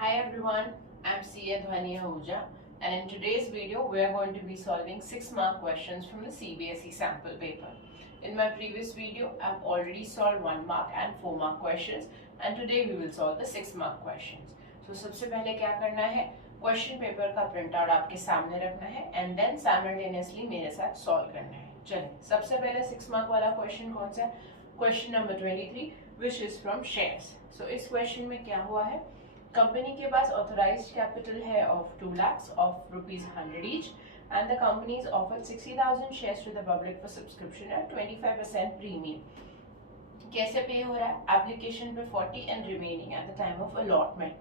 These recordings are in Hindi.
Hi everyone, I'm CA Dhwani Ahuja, and in today's video we are going to be solving 6-mark questions from the CBSE sample paper. In my previous video I've already solved 1-mark and 4-mark questions, and today we will solve the 6-mark questions. So सबसे पहले क्या करना है, क्वेश्चन पेपर का प्रिंट आउट आपके सामने रखना है एंड देन साइमल्टेनियसली मेरे साथ सॉल्व करना है. चलिए सबसे पहले 6-mark वाला क्वेश्चन कौन सा है? Question number 23 which is from shares. So इस क्वेश्चन में क्या हुआ है, कंपनी के पास ऑथराइज्ड कैपिटल है of 2 lakhs of rupees 100 each and the company is offered 60,000 shares to the public for subscription at 25% premium. कैसे पे हो रहा है? एप्लीकेशन पे 40 and remaining at the time of allotment.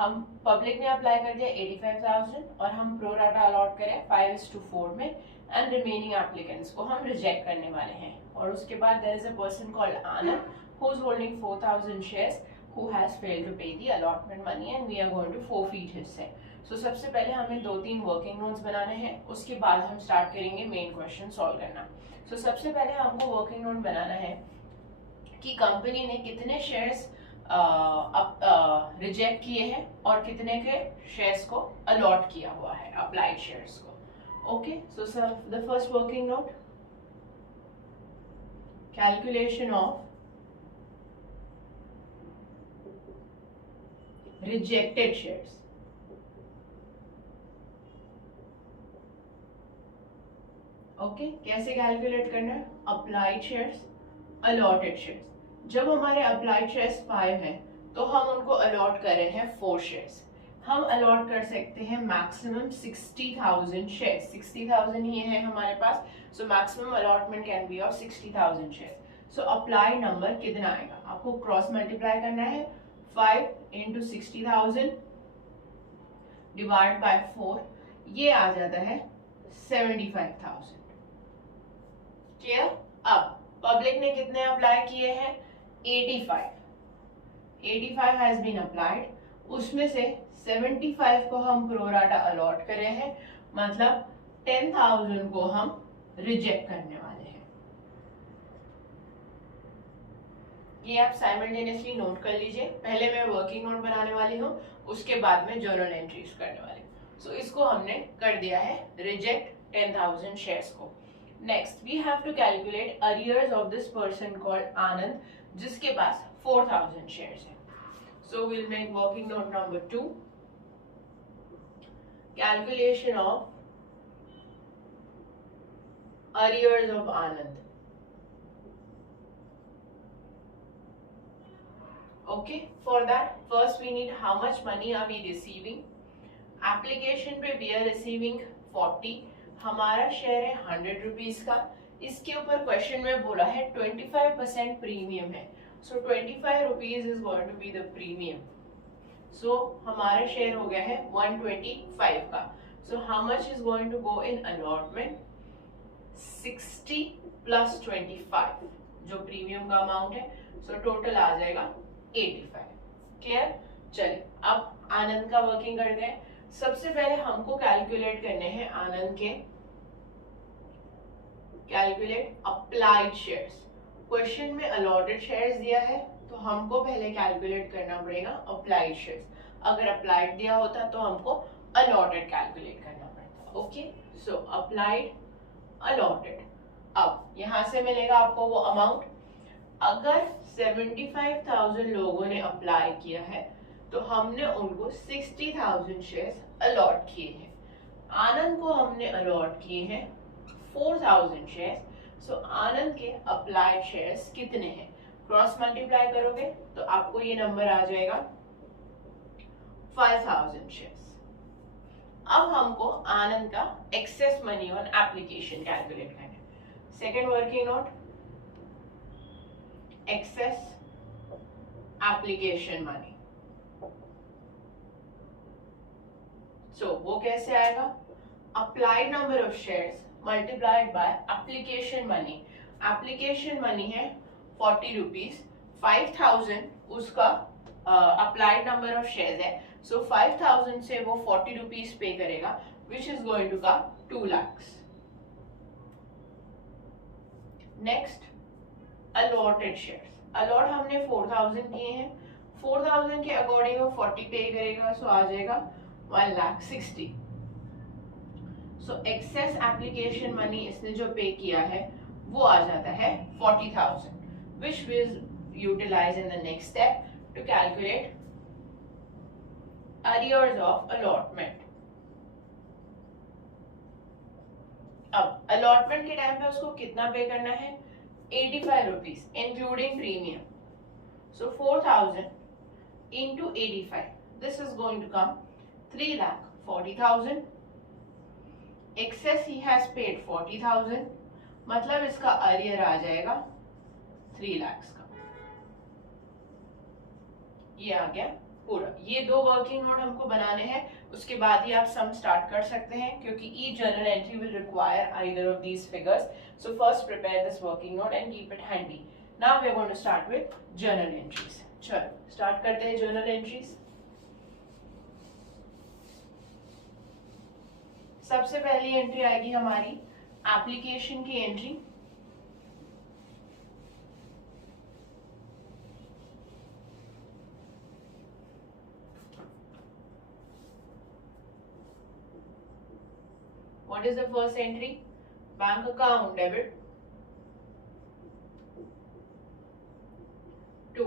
हम पब्लिक ने अप्लाई कर दिया 85,000 और हम प्रो राटा अलॉट करें 5:4 में एंड रिमेनिंग एप्लीकेंट्स को हम रिजेक्ट करने वाले हैं. और उसके बाद there is a person called Anand who is holding 4,000 shares who has failed to pay the allotment money and we are going to forfeit his share. So सबसे पहले हमें 2-3 वर्किंग नोट्स बनाने हैं, उसके बाद हम स्टार्ट करेंगे मेन क्वेश्चन सॉल्व करना. So सबसे पहले हमको वर्किंग नोट बनाना है कि कंपनी ने कितने शेयर्स रिजेक्ट किए हैं और कितने के शेयर्स को अलॉट किया हुआ है, अप्लाइड शेयर्स को. Okay, so sir the first working note, calculation of rejected shares. Okay, कैसे कैलकुलेट करना है? Applied shares, allotted shares. जब हमारे अप्लाइड शेयर्स 5 हैं तो हम उनको अलॉट कर रहे हैं 4 शेयर्स. हम अलॉट कर सकते हैं मैक्सिमम 60,000 शेयर्स. 60,000 ही है हमारे पास, so maximum allotment can be of 60,000 shares. So applied number कितना आएगा? आपको क्रॉस मल्टीप्लाई करना है. 5 into 60,000 डिवाइड बाय 4, ये आ जाता है 75,000. क्लियर? अब पब्लिक ने कितने अप्लाई किए हैं? 85 हैज बीन अप्लाइड. उसमें से 75 को हम प्रोराटा अलॉट कर रहे हैं, मतलब 10,000 को हम रिजेक्ट करने वाले हैं. ये आप साइमल्टेनियसली नोट कर लीजिए. पहले मैं वर्किंग नोट बनाने वाली हूँ, उसके बाद में जर्नल एंट्रीज करने वाली हूँ. सो इसको हमने कर दिया है रिजेक्ट 10,000 शेयर्स को. Next we have to calculate arrears of this person called Anand, जिसके पास 4,000 शेयर्स है. So will make working note number 2, calculation of arrears of Anand. Okay, for that first we need how much money are we receiving. Application पे we are receiving 40, हमारा शेयर है 100 रुपीज का. इसके ऊपर क्वेश्चन में बोला है 25% प्रीमियम है, so 25 rupees is going to be the premium. So हमारा शेयर हो गया है 125 का. So how much is going to go in allotment? 60 plus 25 जो प्रीमियम का अमाउंट है. सो टोटल आ जाएगा 85. क्लियर? चलिए अब आनंद का वर्किंग करते हैं. सबसे पहले हमको कैलकुलेट करने हैं आनंद के, कैलकुलेट अप्लाइड शेयर्स. क्वेश्चन में अलॉटेड शेयर्स दिया है तो हमको पहले कैलकुलेट करना पड़ेगा अप्लाइड शेयर्स. अगर अप्लाइड दिया होता तो हमको अलॉटेड कैलकुलेट करना पड़ता. ओके, सो अप्लाइड, अलॉटेड. अब यहां से मिलेगा आपको वो अमाउंट. अगर 75,000 लोगों ने अप्लाई किया है तो हमने उनको 60,000 शेयर्स अलॉट किए हैं. आनंद को हमने अलॉट किए हैं 4,000 शेयर्स. सो आनंद के अप्लाइड शेयर्स कितने हैं? क्रॉस मल्टीप्लाई करोगे तो आपको ये नंबर आ जाएगा 5,000 शेयर्स. अब हमको आनंद का excess money on application calculate करना है. Second working note, excess application money. So वो कैसे आएगा? Applied number of shares multiplied by application money. Application money है 40 रुपीज. 5,000 उसका applied number of shares है. So 5,000 से वो 40 रुपीज पे करेगा, which is going to come 2 lakhs. Next, allotted shares. Allot हमने 4,000 किए हैं. 4000 के अकॉर्डिंग वो 40 पे करेगा, सो आ जाएगा 1,60,000। सो एक्सेस एप्लीकेशन मनी इसने जो पे किया है वो आ जाता है 40,000, which will utilize in the next step to calculate arrears of allotment। अब अलॉटमेंट के टाइम पे उसको कितना पे करना है? 85 rupees including premium. So 4,000 into 85, this is going to come 3,40,000। excess he has paid 40,000, मतलब इसका अरियर आ जाएगा 3 lakhs का। ये आ गया पूरा। ये दो वर्किंग नोट हमको बनाने हैं, उसके बाद ही आप सम स्टार्ट कर सकते हैं, क्योंकि each journal entry will require either of these figures. So first prepare this working note and keep it handy. Now we are going to start with journal entries. चलो स्टार्ट करते हैं journal entries। सबसे पहली एंट्री आएगी हमारी एप्लीकेशन की entry. What is the first entry? Bank account debit to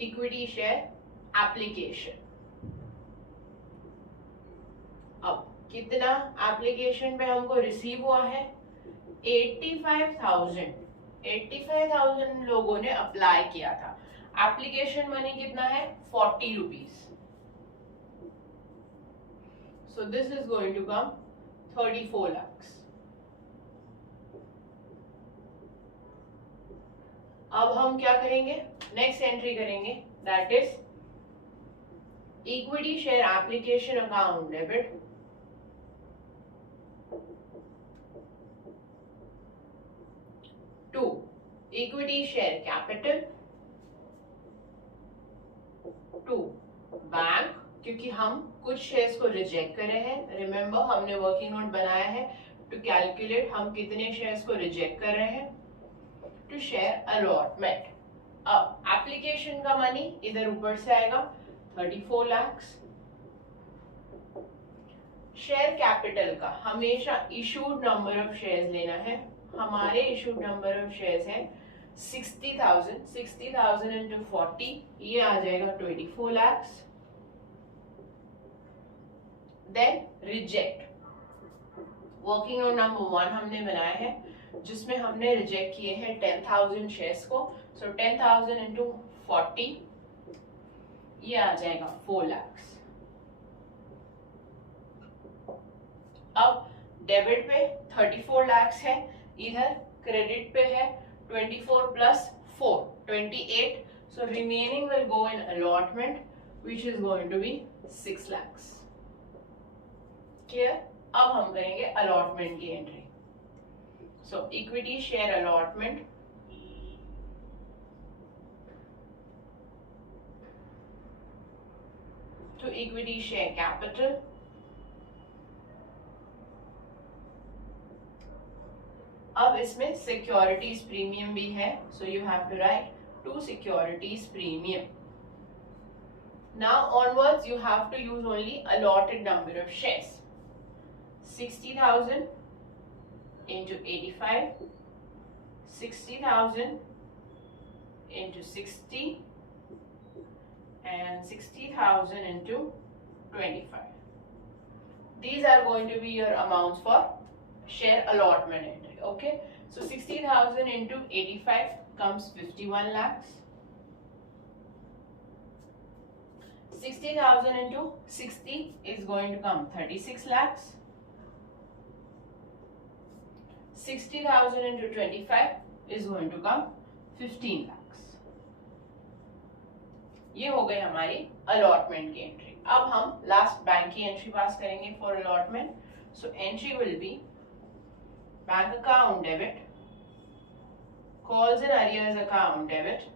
equity share application। अब कितना एप्लीकेशन पे हमको रिसीव हुआ है? 85,000। 85,000 लोगों ने अप्लाई किया था। एप्लीकेशन मनी कितना है? 40 rupees. So this is going to come 34 lakhs। अब हम क्या करेंगे? नेक्स्ट एंट्री करेंगे, that is equity share application account debit to equity share capital to bank, क्योंकि हम कुछ शेयर्स को रिजेक्ट कर रहे हैं। रिमेंबर हमने वर्किंग नोट बनाया है टू कैलकुलेट हम कितने शेयर्स को रिजेक्ट कर रहे हैं, टू शेयर अलॉटमेंट। अब एप्लीकेशन का मनी इधर ऊपर से आएगा 34 lakhs। शेयर कैपिटल का हमेशा इशूड नंबर ऑफ शेयर्स लेना है। हमारे इशूड नंबर ऑफ शेयर्स है 60,000। 60,000 into 40, ये आ जाएगा 24 lakhs। Then reject working note number 1 हमने बनाया है, जिसमें हमने रिजेक्ट किए हैं 10,000 शेयर्स को। सो 10,000 into 40, ये आ जाएगा 4 lakhs। अब डेबिट पे 34 lakhs है, इधर क्रेडिट पे है 24 plus 4, 28। So remaining will go in allotment, which is going to be 6 lakhs। Clear? अब हम करेंगे अलॉटमेंट की entry. So equity share allotment to equity share capital अब इसमें सिक्योरिटीज प्रीमियम भी है, so you have to write to securities premium. Now onwards you have to use only allotted number of shares. 60,000 into 85, 60,000 into 60, and 60,000 into 25. These are going to be your amounts for share allotment entry. Okay, so 60,000 into 85 comes 51 lakhs. 60,000 into 60 is going to come 36 lakhs. 60,000 into 25 is going to come 15 lakhs. ये हो गई हमारी अलॉटमेंट की एंट्री। अब हम लास्ट बैंक की एंट्री पास करेंगे for allotment. So entry will be bank account debit, calls and arrears account debit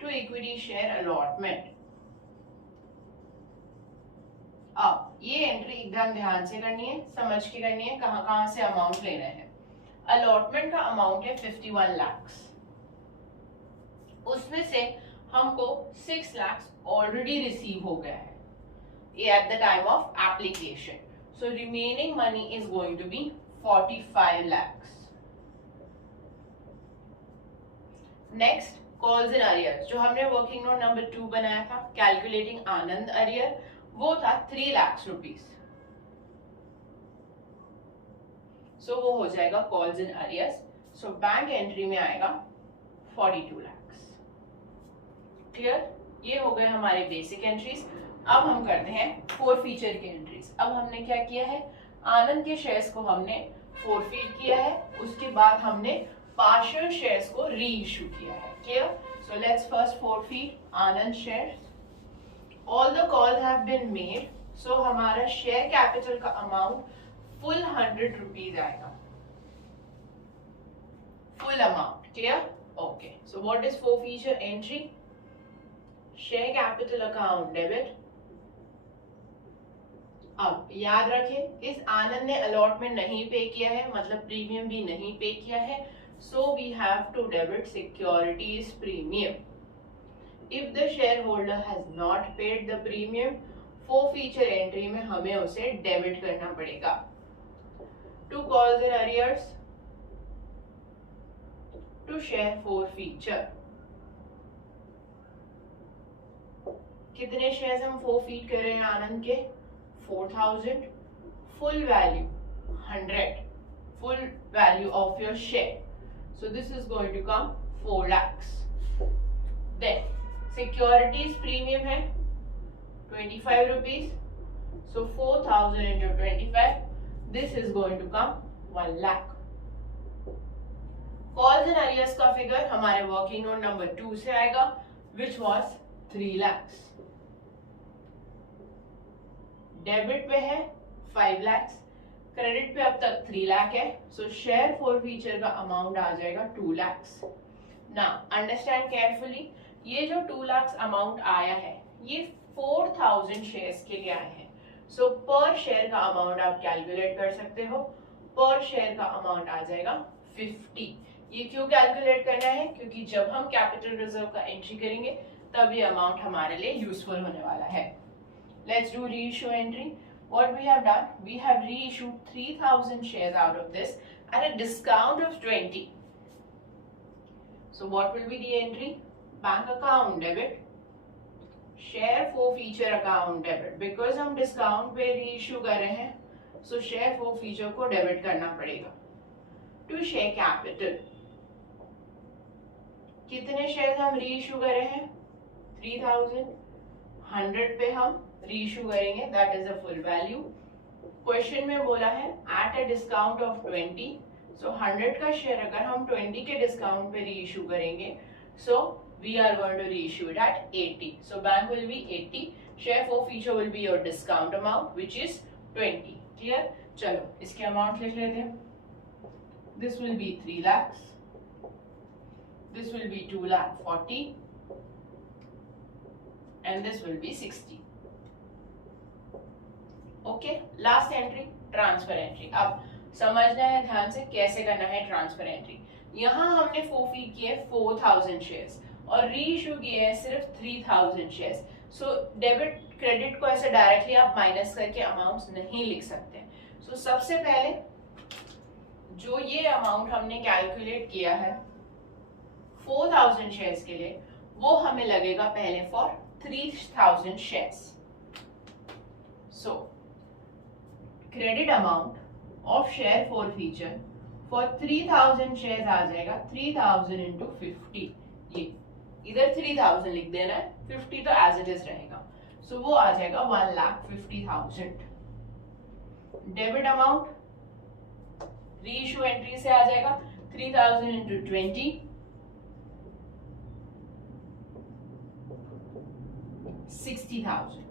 to equity share allotment. अब ये एंट्री एकदम ध्यान से करनी है, समझ के करनी है, कहां कहां से अमाउंट ले रहे हैं। अलॉटमेंट का अमाउंट है 51 lakhs। उसमें से हमको 6 lakhs ऑलरेडी रिसीव हो गया है at the time of application. So remaining money is going to be 45 lakhs. Next, calls in arrears. जो हमने वर्किंग नोट नंबर 2 बनाया था कैलकुलेटिंग आनंद अरियर, वो था 3 lakhs रुपीज. सो वो हो जाएगा calls in arrears. So bank entry में आएगा 42 lakhs. क्लियर? ये हो गए हमारे बेसिक एंट्रीज. अब हम करते हैं फोर फीचर के एंट्रीज. अब हमने क्या किया है, आनंद के शेयर्स को हमने फोरफीट किया है, उसके बाद हमने पार्शियल शेयर्स को री इश्यू किया है. Clear? So let's first forfeit Anand shares. All the calls have been made. So हमारा शेयर कैपिटल का अमाउंट फुल 100 रुपीज आएगा. Full amount. Clear? Okay. So what is forfeiture entry? Share capital account debit. अब याद रखें, इस आनंद ने अलॉटमेंट नहीं पे किया है, मतलब प्रीमियम भी नहीं पे किया है. So we have to debit securities premium. If the share holder has not paid the premium, forfeiture entry में हमें उसे डेबिट करना पड़ेगा. To calls in arrears to share forfeiture. कितने शेयर्स हम फोरफीट कर रहे हैं आनंद के? 4000. Full value 100. Full value of your share. So this is going to come 4 lakhs. Then securities premium है 25 rupees. So 4000 into 25. This is going to come 1 lakh. Calls and arrears का फिगर हमारे वर्किंग नोट नंबर 2 से आएगा, which was 3 lakhs. डेबिट पे है 5 lakhs. क्रेडिट पे अब तक 3 लाख है. सो शेयर फोर फीचर का अमाउंट आ जाएगा 2 lakhs. नाउ अंडरस्टैंड केयरफुली, ये जो 2 lakhs अमाउंट आया है ये 4000 शेयर्स के लिए आए हैं. सो पर शेयर का अमाउंट आप कैलकुलेट कर सकते हो. पर शेयर का अमाउंट आ जाएगा 50. ये क्यों कैलकुलेट करना है? क्योंकि जब हम कैपिटल रिजर्व का एंट्री करेंगे तब ये अमाउंट हमारे लिए यूजफुल होने वाला है. Let's do reissue entry. What we have done, we have reissued 3000 shares out of this at a discount of 20. So what will be the entry? Bank account debit, share forfeiture account debit. Because हम discount पे reissue कर रहे हैं, so share forfeiture को debit करना पड़ेगा. To share capital, कितने shares हम reissue कर रहे हैं? 3000. 100 पे हम रीइश्यू करेंगे, that is the full value. Question में बोला है एट अ डिस्काउंट ऑफ 20. सो 100 का शेयर अगर हम 20 के डिस्काउंट पे रीइश्यू करेंगे, so we are going to reissue it at 80. So bank will be 80. Share forfeiture will be your discount amount which is 20. Clear? चलो इसके अमाउंट लिख लेते हैं. This will be 3 lakhs. This will be 2,40,000 and this will be 60. Okay. Last entry transfer entry. अब समझना है ध्यान से कैसे करना है ट्रांसफर एंट्री. यहाँ हमने फोरफीट किए 4000 शेयर्स और री इशू किए हैं सिर्फ 3000 शेयर्स. सो डेबिट क्रेडिट को ऐसे डायरेक्टली आप माइनस करके अमाउंट्स नहीं लिख सकते. सो सबसे पहले जो ये अमाउंट हमने कैलकुलेट किया है 4000 शेयर्स के लिए, वो हमें लगेगा पहले for 3000 shares. So, credit amount of share forfeiture for 3000 shares आ जाएगा 3000 into 50. ये इधर 3000 लिख देना है, 50 तो as it is रहेगा. So वो आ जाएगा 1,50,000. Debit amount reissue entry से आ जाएगा 3000 into 20. 60,000.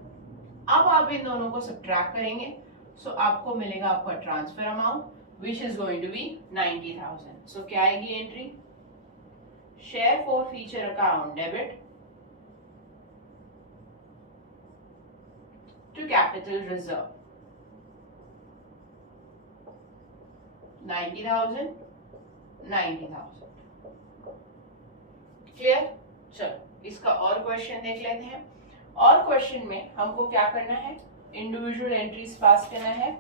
अब आप इन दोनों को सब्ट्रैक्ट करेंगे, सो आपको मिलेगा आपका transfer amount which is going to be 90,000. So क्या आएगी entry? Share forfeiture account debit to capital reserve 90,000. Clear? Question देख लेते हैं। और क्वेश्चन में हमको क्या करना है, इंडिविजुअल एंट्रीज पास करना है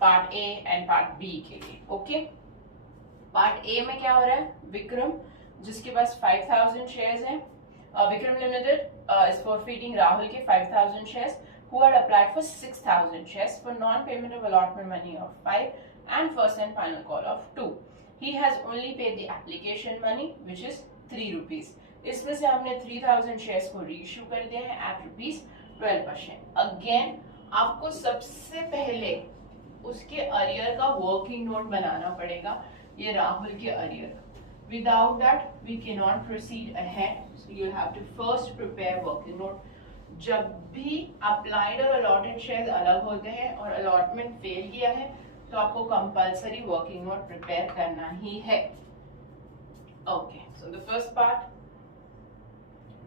part A and part B के लिए। ओके, पार्ट ए में क्या हो रहा है, विक्रम जिसके पास 5000 शेयर्स हैं, Vikram limited is forfeiting Rahul के 5000 shares who had applied for 6000 shares for non-payment of allotment money of 5 and first and final call of 2. He has only paid the application money which is 3 rupees. इसमें से हमने 3000 shares को रीइश्यू कर दिया है at rupees 12%. Again आपको सबसे पहले उसके अरियर का वर्किंग नोट बनाना पड़ेगा, ये राहुल के arrear. Without that, we cannot proceed ahead. So you'll have to first prepare working note. जब भी applied और allotted shares अलग होते हैं और allotment fail किया है, तो आपको compulsory working note prepare करना ही है। Okay, so the first part,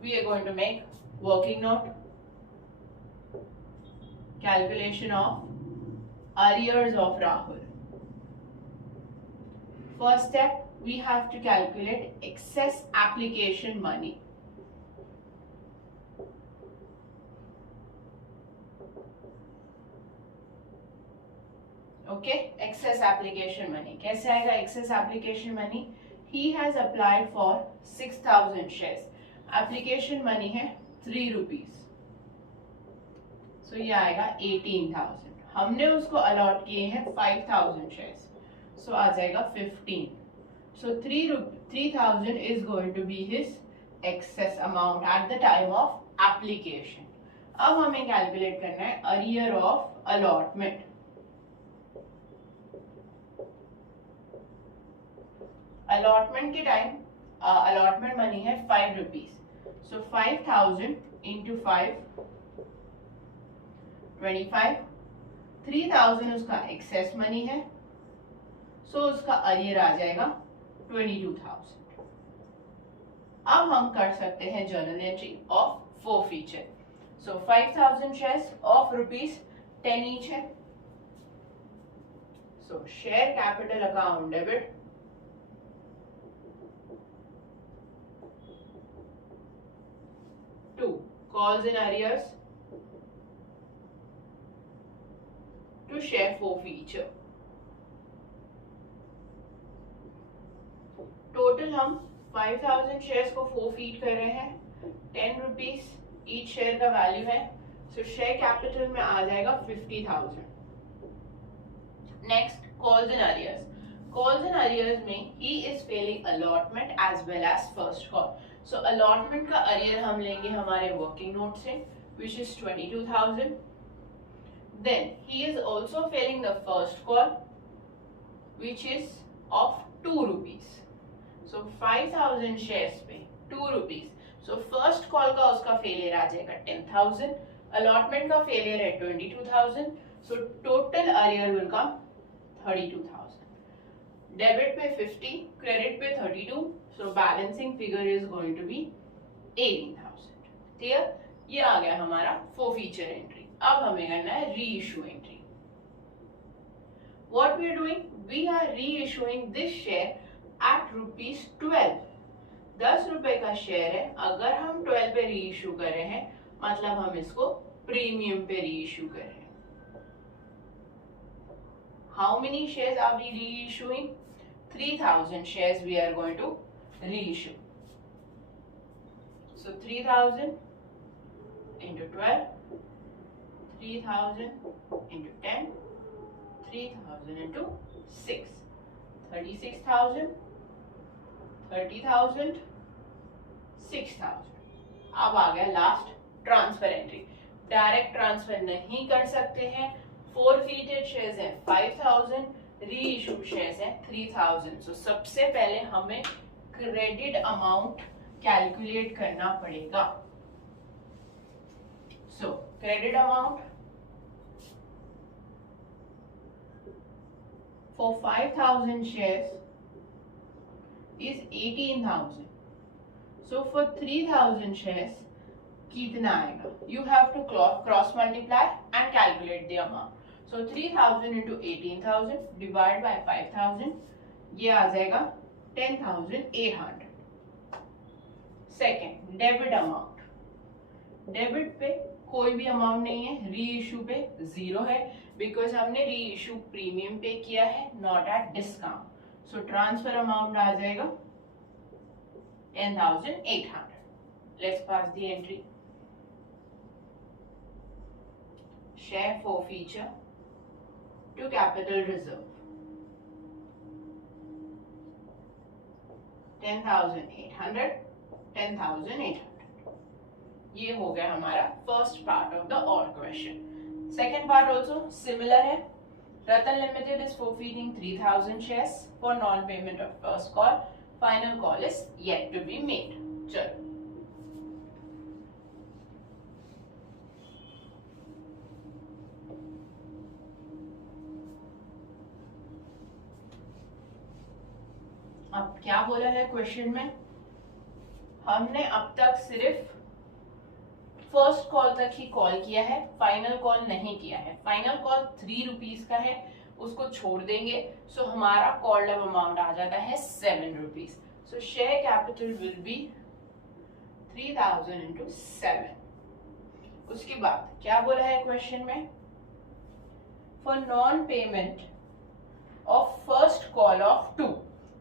we are going to make working note, calculation of arrears of Rahul. First step, we have to calculate excess application money. Okay, excess application money. कैसे आएगा excess application money? He has applied for 6000 shares. Application money है 3 rupees. So ये आएगा 18,000. हमने उसको allot किए हैं 5000 shares. So आ जाएगा 15. So 3,000 is going to be his excess amount at the time of application. अब हमें कैलकुलेट करना है arrear of allotment. Allotment के टाइम allotment money है 5 rupees. So 5,000 into 5, 25. 3,000 उसका excess money है, so उसका arrear आ जाएगा 22,000. अब हम कर सकते हैं journal entry of forfeiture. So 5,000 shares of rupees 10 each है. So share capital account debit. Two, calls in arrears to share forfeiture. Total हम 5000 शेयर्स को forfeit कर रहे हैं, 10 rupees ईच शेयर का वैल्यू है, सो शेयर कैपिटल में आ जाएगा 50,000. Next, calls in arrears. Calls in arrears में he is failing allotment as well as first call. So allotment का अरियर हम लेंगे हमारे वर्किंग नोट से, which is 22,000. Then he is also failing the first call which is of 2 rupees. So 5,000 shares पे 2 rupees. So first call का उसका failure आ जाएगा 10,000. Allotment का failure है 22,000. So total arrear will come 32,000. Debit पे 50, credit पे 32. So balancing figure is going to be 18,000. Clear? ये आ गया हमारा forfeiture entry. अब हमें करना है reissue entry. What we are doing? We are reissuing this share at rupees 12. 10 रुपए का शेयर है, अगर हम 12 पे री इशू कर रहे हैं मतलब हम इसको प्रीमियम पे री इशू कर रहे हैं. How many shares are we reissuing? 3000 shares we are going to reissue. So 3000 into 12, 3000 into 10, 3000 into 6, 36,000, 30,000, 6,000. अब आ गया last transfer entry. Direct transfer नहीं कर सकते हैं, forfeited शेयर्स हैं 5,000, री इशू शेयर्स हैं 3,000. सो सबसे पहले हमें क्रेडिट अमाउंट कैलकुलेट करना पड़ेगा. सो credit amount for 5,000 shares is 18,000. So for 3,000 shares कितना आएगा? You have to cross multiply and calculate the amount. So 3,000 into 18,000 divided by 5,000, ये आ जाएगा 10,800. Second, debit amount. डेबिट पे कोई भी अमाउंट नहीं है, री इशू पे 0 है बिकॉज हमने री इशू प्रीमियम पे किया है, not at discount. So transfer amount आ जाएगा 10,800। Let's pass the entry. Share forfeiture to capital reserve 10,800, 10,800। ये हो गया हमारा फर्स्ट पार्ट ऑफ द और question. Second part also similar है। रतन limited is forfeiting 3,000 shares for non-payment of first call. Final call is yet to be made. चलो अब क्या बोला है क्वेश्चन में, हमने अब तक सिर्फ फर्स्ट कॉल तक ही कॉल किया है, फाइनल कॉल नहीं किया है। फाइनल कॉल 3 रुपीज का है, उसको छोड़ देंगे। सो हमारा कॉल्ड अप अमाउंट आ जाता है 7 rupees. So share capital will be 3,000 into 7। उसके बाद क्या बोला है क्वेश्चन में, for non payment of first call of 2,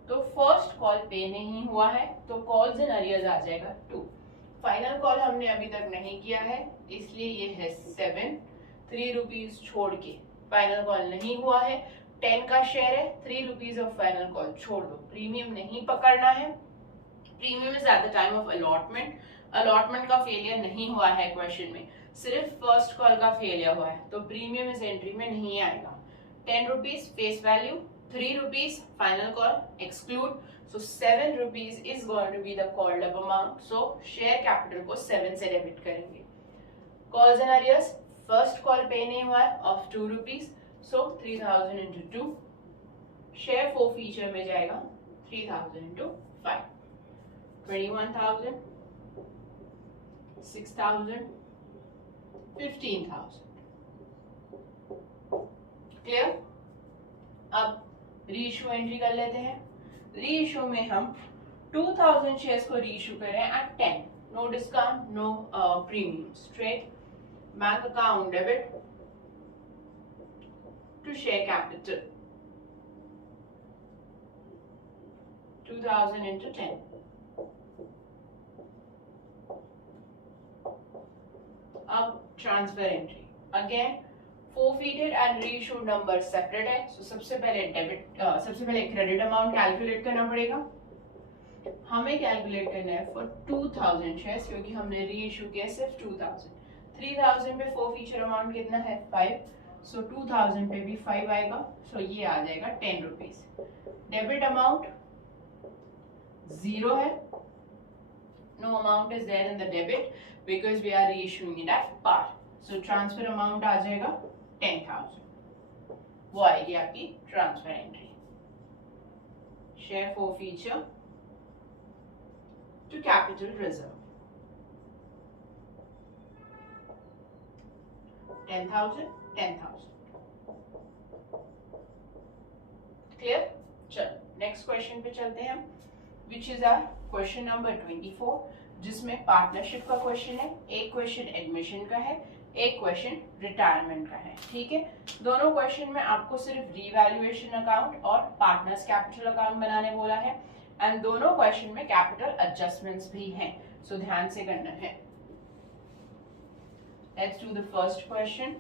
तो फर्स्ट कॉल पे नहीं हुआ है तो कॉल्स इन अरियर्स आ जाएगा 2। फाइनल कॉल हमने अभी तक नहीं किया है इसलिए ये है 7। 3 रुपीज छोड़ के फाइनल कॉल नहीं हुआ है, 10 का शेयर है, 3 रुपीज ऑफ फाइनल कॉल छोड़ दो। प्रीमियम नहीं पकड़ना है, premium is at the time of allotment. Allotment का फेलियर नहीं हुआ है क्वेश्चन में, सिर्फ फर्स्ट कॉल का फेलियर हुआ है तो प्रीमियम इस एंट्री में नहीं आएगा। 10 rupees face value, 3 rupees final call exclude, so 7 rupees is going to be the called up amount। so share capital को 7 से डेबिट करेंगे। calls and arrears, first call पे नहीं हुआ है of 2 rupees, so 3,000 into 2। share forfeiture में जाएगा 3,000 into 5, 21,000, 6,000, 15,000। क्लियर? अब रीइशू एंट्री कर लेते हैं। रीइशू में हम 2,000 शेयर्स को रीइशू कर रहे हैं at 10, no discount, no premium, straight bank account debit to share capital 2,000 into 10। अब transfer entry again forfeited and reissued number separate है। so सबसे पहले क्रेडिट अमाउंट कैलकुलेट करना पड़ेगा। हमें कैलकुलेट करना है फॉर 2,000 शेयर्स क्योंकि हमने रीइशू किया सिर्फ 2,000। 3,000 पे forfeiture अमाउंट कितना है 5, so 2,000 पे भी 5 आएगा, so ये आ जाएगा 10 रुपीज। डेबिट अमाउंट 0 है, no amount is there in the debit because we are reissuing it at par, so transfer amount आ जाएगा 10,000। वो आएगी आपकी transfer entry. Share forfeiture to capital reserve 10,000, 10,000। Clear? चलो नेक्स्ट क्वेश्चन पे चलते हैं हम, which is our question number 24, जिसमें पार्टनरशिप का क्वेश्चन है, एक क्वेश्चन एडमिशन का है, एक क्वेश्चन रिटायरमेंट का है। ठीक है, दोनों क्वेश्चन में आपको सिर्फ रीवैल्यूएशन अकाउंट और पार्टनर्स कैपिटल अकाउंट बनाने बोला है एंड दोनों क्वेश्चन में कैपिटल एडजस्टमेंट्स भी हैं, सो ध्यान से करना है। Let's do the first question.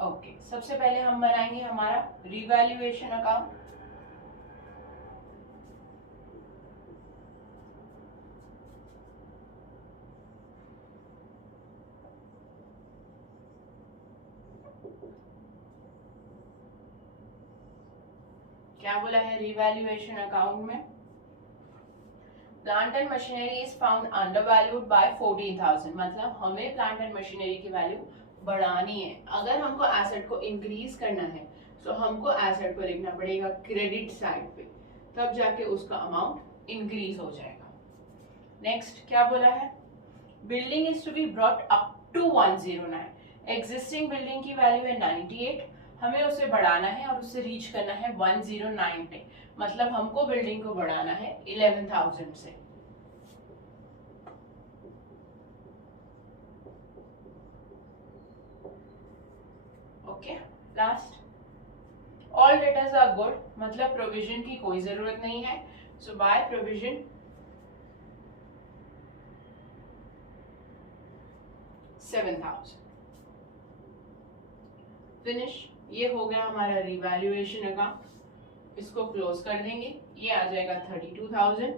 Okay, सबसे पहले हम बनाएंगे हमारा रिवैल्यूएशन अकाउंट। क्या बोला है रिवैल्यूएशन अकाउंट में, plant and machinery is found under valued bye 14,000, मतलब हमें प्लांट एंड मशीनरी की वैल्यू बढ़ानी है। अगर हमको एसेट को इंक्रीज करना है तो हमको एसेट को लिखना पड़ेगा क्रेडिट साइड पे, तब जाके उसका अमाउंट इंक्रीज हो जाएगा। नेक्स्ट क्या बोला है, building is to be brought up to 109, existing building की वैल्यू है 98, हमें उसे बढ़ाना है और उसे रीच करना है 109 पे, मतलब हमको बिल्डिंग को बढ़ाना है 11,000 से। Okay, last all datas are good, मतलब प्रोविजन की कोई जरूरत नहीं है। So by provision 7,000 finish. ये हो गया हमारा रिवैल्यूएशन अकाउंट, इसको क्लोज कर देंगे, ये आ जाएगा 32,000।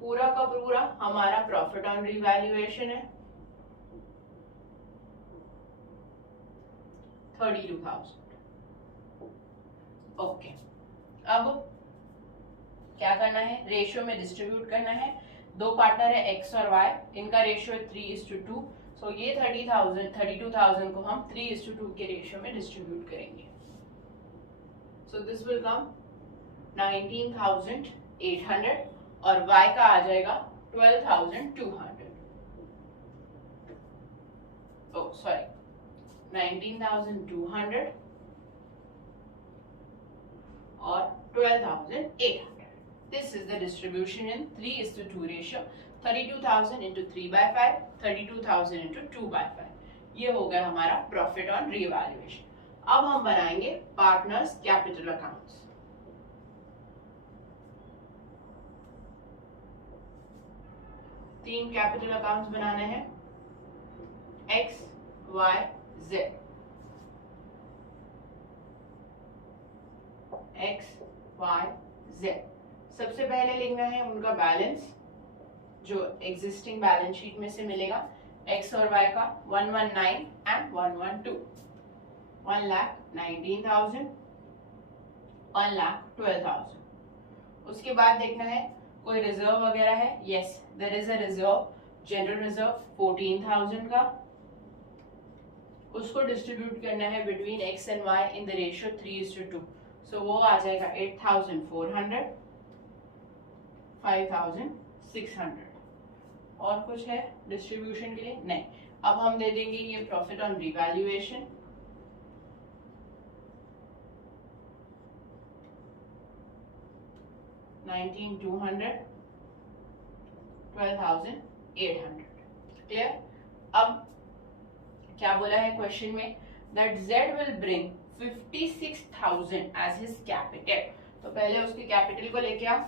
पूरा का पूरा हमारा प्रॉफिट ऑन रिवैल्यूएशन है 32,000। ओके, अब क्या करना है, रेशियो में डिस्ट्रीब्यूट करना है। दो पार्टनर है एक्स और वाई, इनका रेशियो है 3:2। सो ये 32,000 को हम 3:2 के रेशियो में डिस्ट्रीब्यूट करेंगे। सो दिस विल कम 19,800 और y का आ जाएगा 12,200। ओ सॉरी, 19,200 और 12,800। This is the distribution in 3:2 ratio. 32,000 into 3/5, 32,000 into 2/5। ये हो गया हमारा प्रॉफिट ऑन रीवैल्यूएशन। अब हम बनाएंगे पार्टनर्स कैपिटल अकाउंट्स। तीन कैपिटल अकाउंट्स बनाने हैं, X Y Z. X Y Z, सबसे पहले लिखना है उनका बैलेंस जो एग्जिस्टिंग बैलेंस शीट में से मिलेगा। एक्स और वाई का 119 एंड 112, 1,19,000, 1,12,000। उसके बाद देखना है कोई रिजर्व वगैरह है। Yes, there is a reserve, general reserve 14,000 का, उसको डिस्ट्रीब्यूट करना है between X and Y in the ratio 3:2। So वो आ जाएगा 8,400, 5,600। और कुछ है डिस्ट्रीब्यूशन के लिए? नहीं। अब हम दे देंगे ये प्रॉफिट ऑन रिवैल्यूएशन, $19,200, 12,800। क्लियर? अब क्या बोला है क्वेश्चन में, that Z will bring 56,000 as his capital. तो पहले उसके कैपिटल को लेके आओ।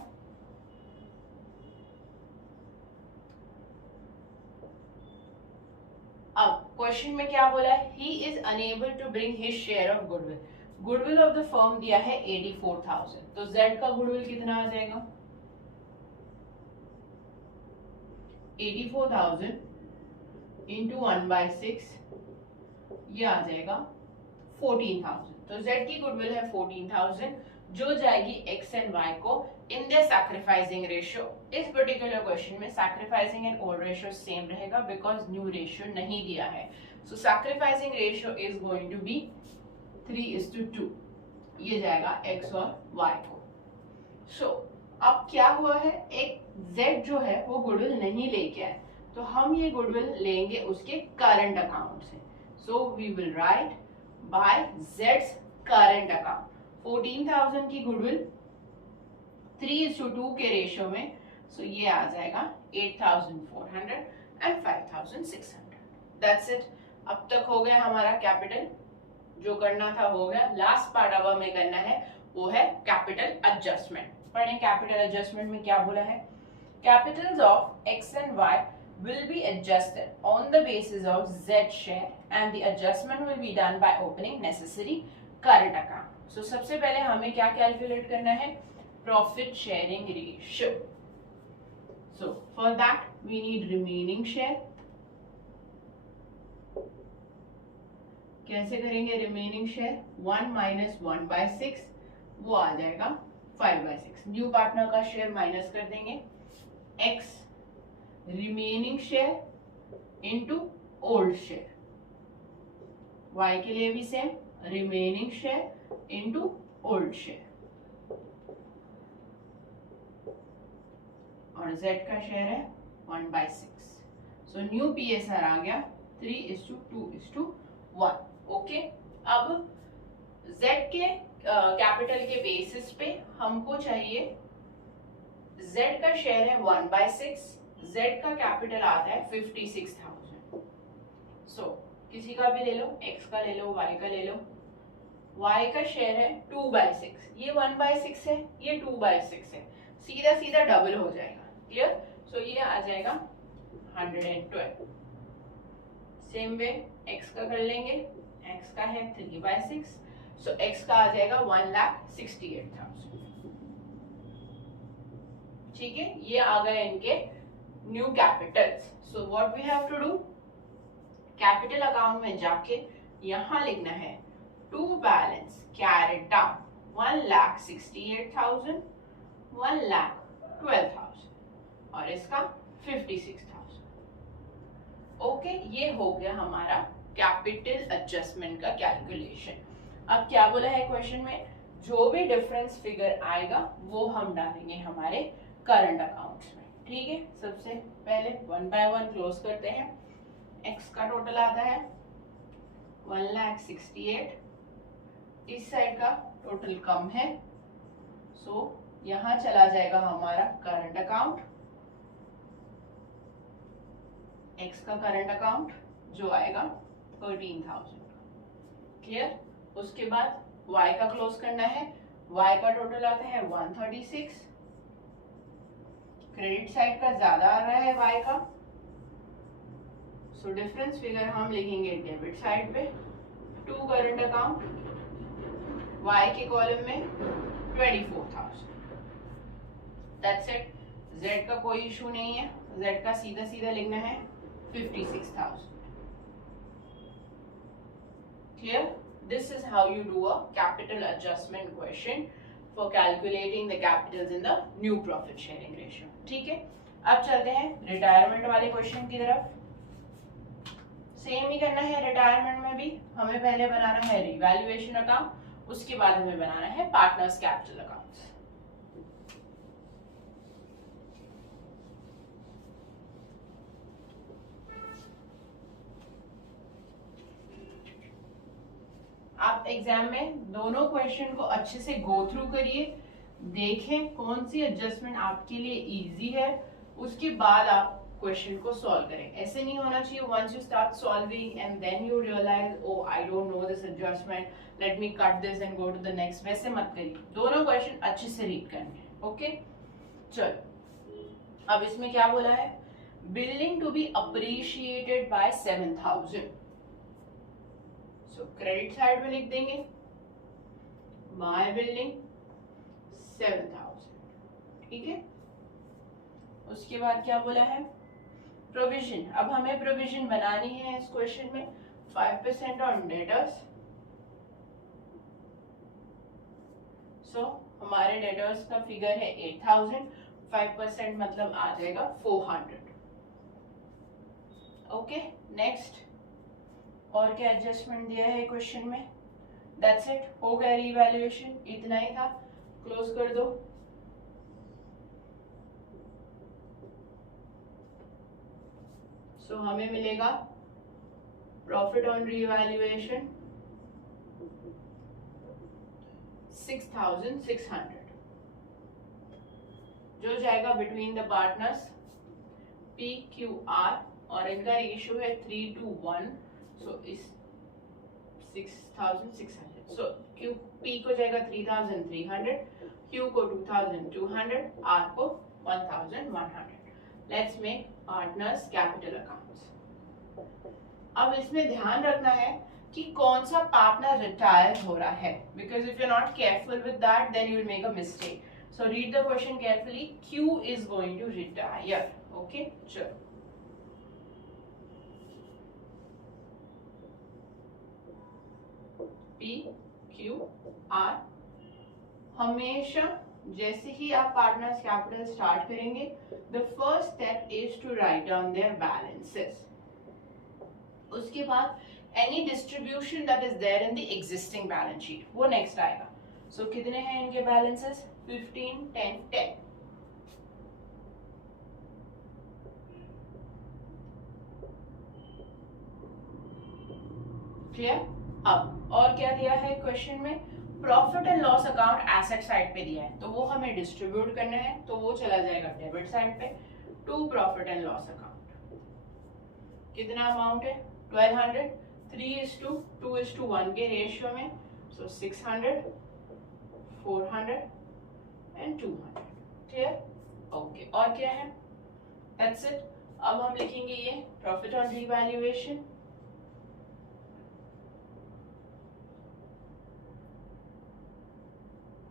अब क्वेश्चन में क्या बोला है, he is unable to bring his share of goodwill. Goodwill of the firm दिया है 84,000, तो Z का गुडविल कितना आ जाएगा? 84,000 इंटू 1/6, ये आ जाएगा 14,000। तो Z की गुडविल है 14,000, जो जाएगी X एंड Y को इन द सैक्रिफाइसिंग रेशियो। इस पर्टिकुलर क्वेश्चन में sacrificing and old ratio same रहेगा बिकॉज न्यू रेशियो नहीं दिया है। So sacrificing ratio is going to be 3:2, ये जाएगा X और Y को। सो अब क्या हुआ है, एक Z जो है वो गुडविल नहीं लेके आए, तो हम ये गुडविल लेंगे उसके करंट अकाउंट से। So we will write by Z's current account. 14,000 की गुडविल 3:2 के रेशियो में, सो ये आ जाएगा 8,400 एंड 5,600। That's it. अब तक हो गया हमारा कैपिटल, जो करना था हो गया। लास्ट पार्ट अब हमें करना है वो है कैपिटल एडजस्टमेंट। पढ़ें कैपिटल एडजस्टमेंट में क्या बोला है, capitals of X and Y will be adjusted on the basis of Z share and the adjustment will be done by opening necessary current account. So सबसे पहले हमें क्या कैलकुलेट करना है, profit sharing ratio. So for that we need remaining share. कैसे करेंगे remaining share? 1 minus 1/6, वो आ जाएगा 5/6। न्यू पार्टनर का शेयर माइनस कर देंगे, X remaining share into old share. Y के लिए भी same, remaining share into old share. और Z का शेयर है 1/6। सो न्यू PSR आ गया 3:2:1. ओके, अब Z के कैपिटल के बेसिस पे हमको चाहिए, Z का शेयर है 1/6, Z का कैपिटल आता है 56,000. सो किसी का भी ले लो, X का ले लो, Y का ले लो. Y का शेयर है 2/6, ये 1/6 है, ये 2/6 है, सीधा सीधा डबल हो जाएगा. क्लियर? सो ये आ जाएगा 112. सेम वे X का कर लेंगे, X का है 3/6, सो X का आ जाएगा 1,68,000. ठीक है, ये आ गए इनके new capitals. So what we have to do, capital account में जाके यहां लिखना है टू बैलेंस कैरिड डाउन 1,68,000, 1,12,000 और इसका 56,000. ओके, ये हो गया हमारा कैपिटल एडजस्टमेंट का कैलकुलेशन. अब क्या बोला है क्वेश्चन में, जो भी डिफरेंस फिगर आएगा वो हम डालेंगे हमारे करंट अकाउंट्स में. ठीक है, सबसे पहले 1 by 1 क्लोज करते हैं. X का टोटल आता है 1,68,000, इस साइड का टोटल कम है, सो यहां चला जाएगा हमारा करंट अकाउंट, X का करंट अकाउंट जो आएगा 13,000. क्लियर? उसके बाद Y का क्लोज करना है. Y का टोटल आता है 136, क्रेडिट साइड का ज्यादा आ रहा है Y का, सो डिफरेंस फिगर हम लिखेंगे डेबिट साइड पे. टू करंट अकाउंट, Y के कॉलम में 24,000. That's it. Z का कोई इशू नहीं है, Z का सीधा सीधा लिखना है 56,000. Clear? This is how you do a capital adjustment question for calculating the capitals in the new profit sharing ratio. ठीक है, अब चलते हैं रिटायरमेंट वाले क्वेश्चन की तरफ. सेम ही करना है रिटायरमेंट में भी. हमें पहले बनाना है रिवैल्यूएशन अकाउंट, उसके बाद हमें बनाना है पार्टनर्स कैपिटल अकाउंट्स. आप एग्जाम में दोनों क्वेश्चन को अच्छे से गो थ्रू करिए, देखें कौन सी एडजस्टमेंट आपके लिए इजी है, उसके बाद आप क्वेश्चन को सॉल्व करें. ऐसे नहीं होना चाहिए once you start solving and then you realize oh I don't know this adjustment, let me cut this and go to the next. वैसे मत करिए, दोनों क्वेश्चन अच्छे से रीड करने हैं. ओके, चलो अब इसमें क्या बोला है, building to be appreciated by 7,000. So credit side में लिख देंगे बाय बिल्डिंग 7,000. ठीक है, उसके बाद क्या बोला है, प्रोविजन. अब हमें प्रोविजन बनानी है इस क्वेश्चन में 5% ऑन डेटर्स. सो हमारे डेटर्स का फिगर है 8,000, 5% मतलब आ जाएगा 400. ओके, नेक्स्ट और क्या एडजस्टमेंट दिया है क्वेश्चन में. दैट्स इट, हो गया रिवैल्यूएशन, इतना ही था. क्लोज कर दो. सो हमें मिलेगा प्रॉफिट ऑन रिवैल्यूएशन 6,600, जो जाएगा बिटवीन द पार्टनर्स PQR, और इनका रेशियो है 3:1. सो इस 6,600, सो P को जाएगा 3,300, Q को 2,200, R को 1,100. Let's make partners capital accounts. अब इसमें ध्यान रखना है कि कौन सा पार्टनर रिटायर हो रहा है, because if you are not careful with that then you will make a mistake. So read the question carefully. Q is going to retire. Okay, चलो PQR. हमेशा जैसे ही आप पार्टनर्स कैपिटल स्टार्ट करेंगे, the first step is to write down their balances. उसके बाद any distribution that is there in the existing balance sheet, वो नेक्स्ट आएगा. सो कितने हैं इनके बैलेंसेस, 15, 10, 10. क्लियर। अब और क्या दिया है क्वेश्चन में, profit and loss account asset side पे दिया है, तो वो हमें डिस्ट्रीब्यूट करना है, तो वो चला जाएगा डेबिट साइड पे to profit and loss account. कितना अमाउंट है 1200, 3:2:1 के रेशियो में, सो 600, 400 एंड 200। Clear, okay. और क्या है, दैट्स इट। अब हम लिखेंगे ये प्रॉफिट ऑन रीवैल्यूएशन,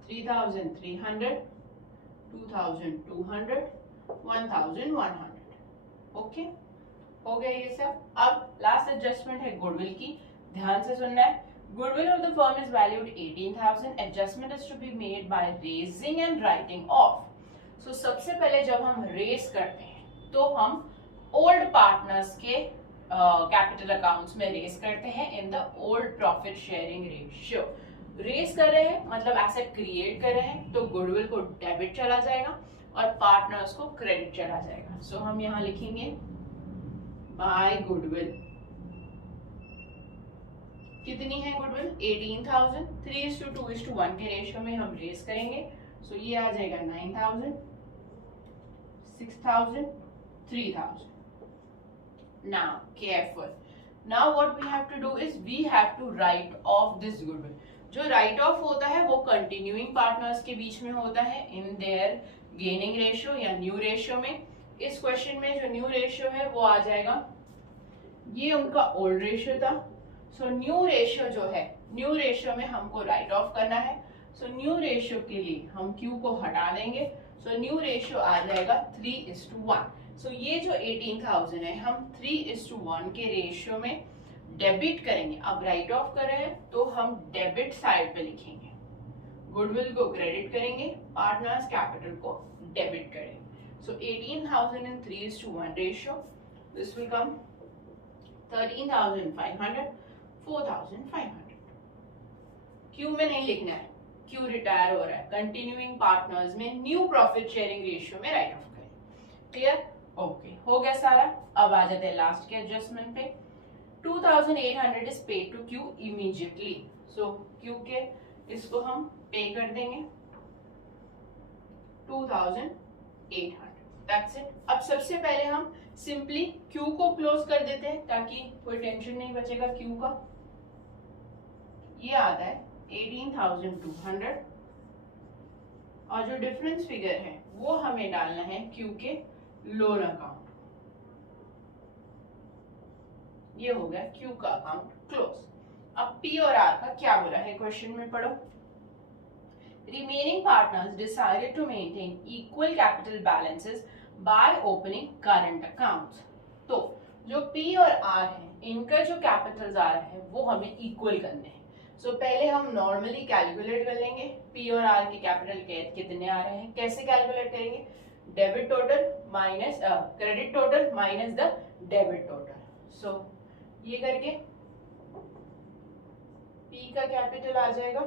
$3,300, $2,200, $1,100। ओके, हो गया ये सब। अब लास्ट एडजस्टमेंट है गुडविल की, ध्यान से सुनना है। Goodwill of the firm is valued 18,000. Adjustment is to be made by raising and writing off. So सबसे पहले जब हम रेस करते हैं तो हम ओल्ड पार्टनर्स के कैपिटल अकाउंट्स में रेस करते हैं in the old profit sharing ratio. Raise कर रहे हैं मतलब एसेट क्रिएट कर रहे हैं, तो गुडविल को डेबिट चला जाएगा और पार्टनर्स को क्रेडिट चला जाएगा। सो हम यहाँ लिखेंगे बाय गुडविल। कितनी है गुडविल 18,000, 3:2:1 के रेशियो में हम रेस करेंगे, सो ये आ जाएगा 9,000, 6,000, 3,000। Now careful, now what we have to do is we have to write off this goodwill। जो राइट ऑफ होता है वो कंटिन्यूइंग पार्टनर्स के बीच में होता है इन देयर गेनिंग रेशियो या न्यू रेशियो में। इस क्वेश्चन में जो न्यू रेशियो है वो आ जाएगा, ये उनका ओल्ड रेशियो था, सो न्यू रेशियो जो है, न्यू रेशियो में हमको राइट ऑफ करना है। सो न्यू रेशियो के लिए हम क्यू को हटा देंगे, सो न्यू रेशियो आ जाएगा 3:1। सो ये जो 18,000 है हम 3:1 के रेशियो में डेबिट करेंगे। अब राइट ऑफ कर रहे हैं तो हम डेबिट साइड पे लिखेंगे, गुडविल को क्रेडिट करेंगे, पार्टनर्स कैपिटल को डेबिट करेंगे। सो 18,000 इन 3:1 ratio, this will come 13,500, 4,500। Q में नहीं लिखना है, क्यू रिटायर हो रहा है, कंटिन्यूइंग पार्टनर्स में न्यू प्रॉफिट शेयरिंग रेशियो में राइट ऑफ करें। क्लियर, ओके, हो गया सारा। अब आ जाते हैं लास्ट के एडजस्टमेंट पे। 2,800 is paid to Q immediately, so Q के इसको हम पे कर देंगे 2,800, दैट्स इट। अब सबसे पहले हम सिंपली क्यू को क्लोज कर देते हैं ताकि कोई टेंशन नहीं बचेगा क्यू का। ये आता है 18,200 और जो डिफरेंस फिगर है वो हमें डालना है क्यू के लोन अकाउंट। ये हो गया क्यू का अकाउंट क्लोज। अब पी और आर का क्या बोला है क्वेश्चन में, पढ़ो। Remaining partners decided to maintain equal capital balances by opening current accounts. तो जो पी और आर है इनका जो कैपिटल्स आ रहा है वो हमें इक्वल करने हैं। सो पहले हम नॉर्मली कैलकुलेट कर लेंगे पी और आर के कैपिटल कितने आ रहे हैं। कैसे कैलकुलेट करेंगे, debit total minus credit total minus the debit total. सो ये करके पी का कैपिटल आ जाएगा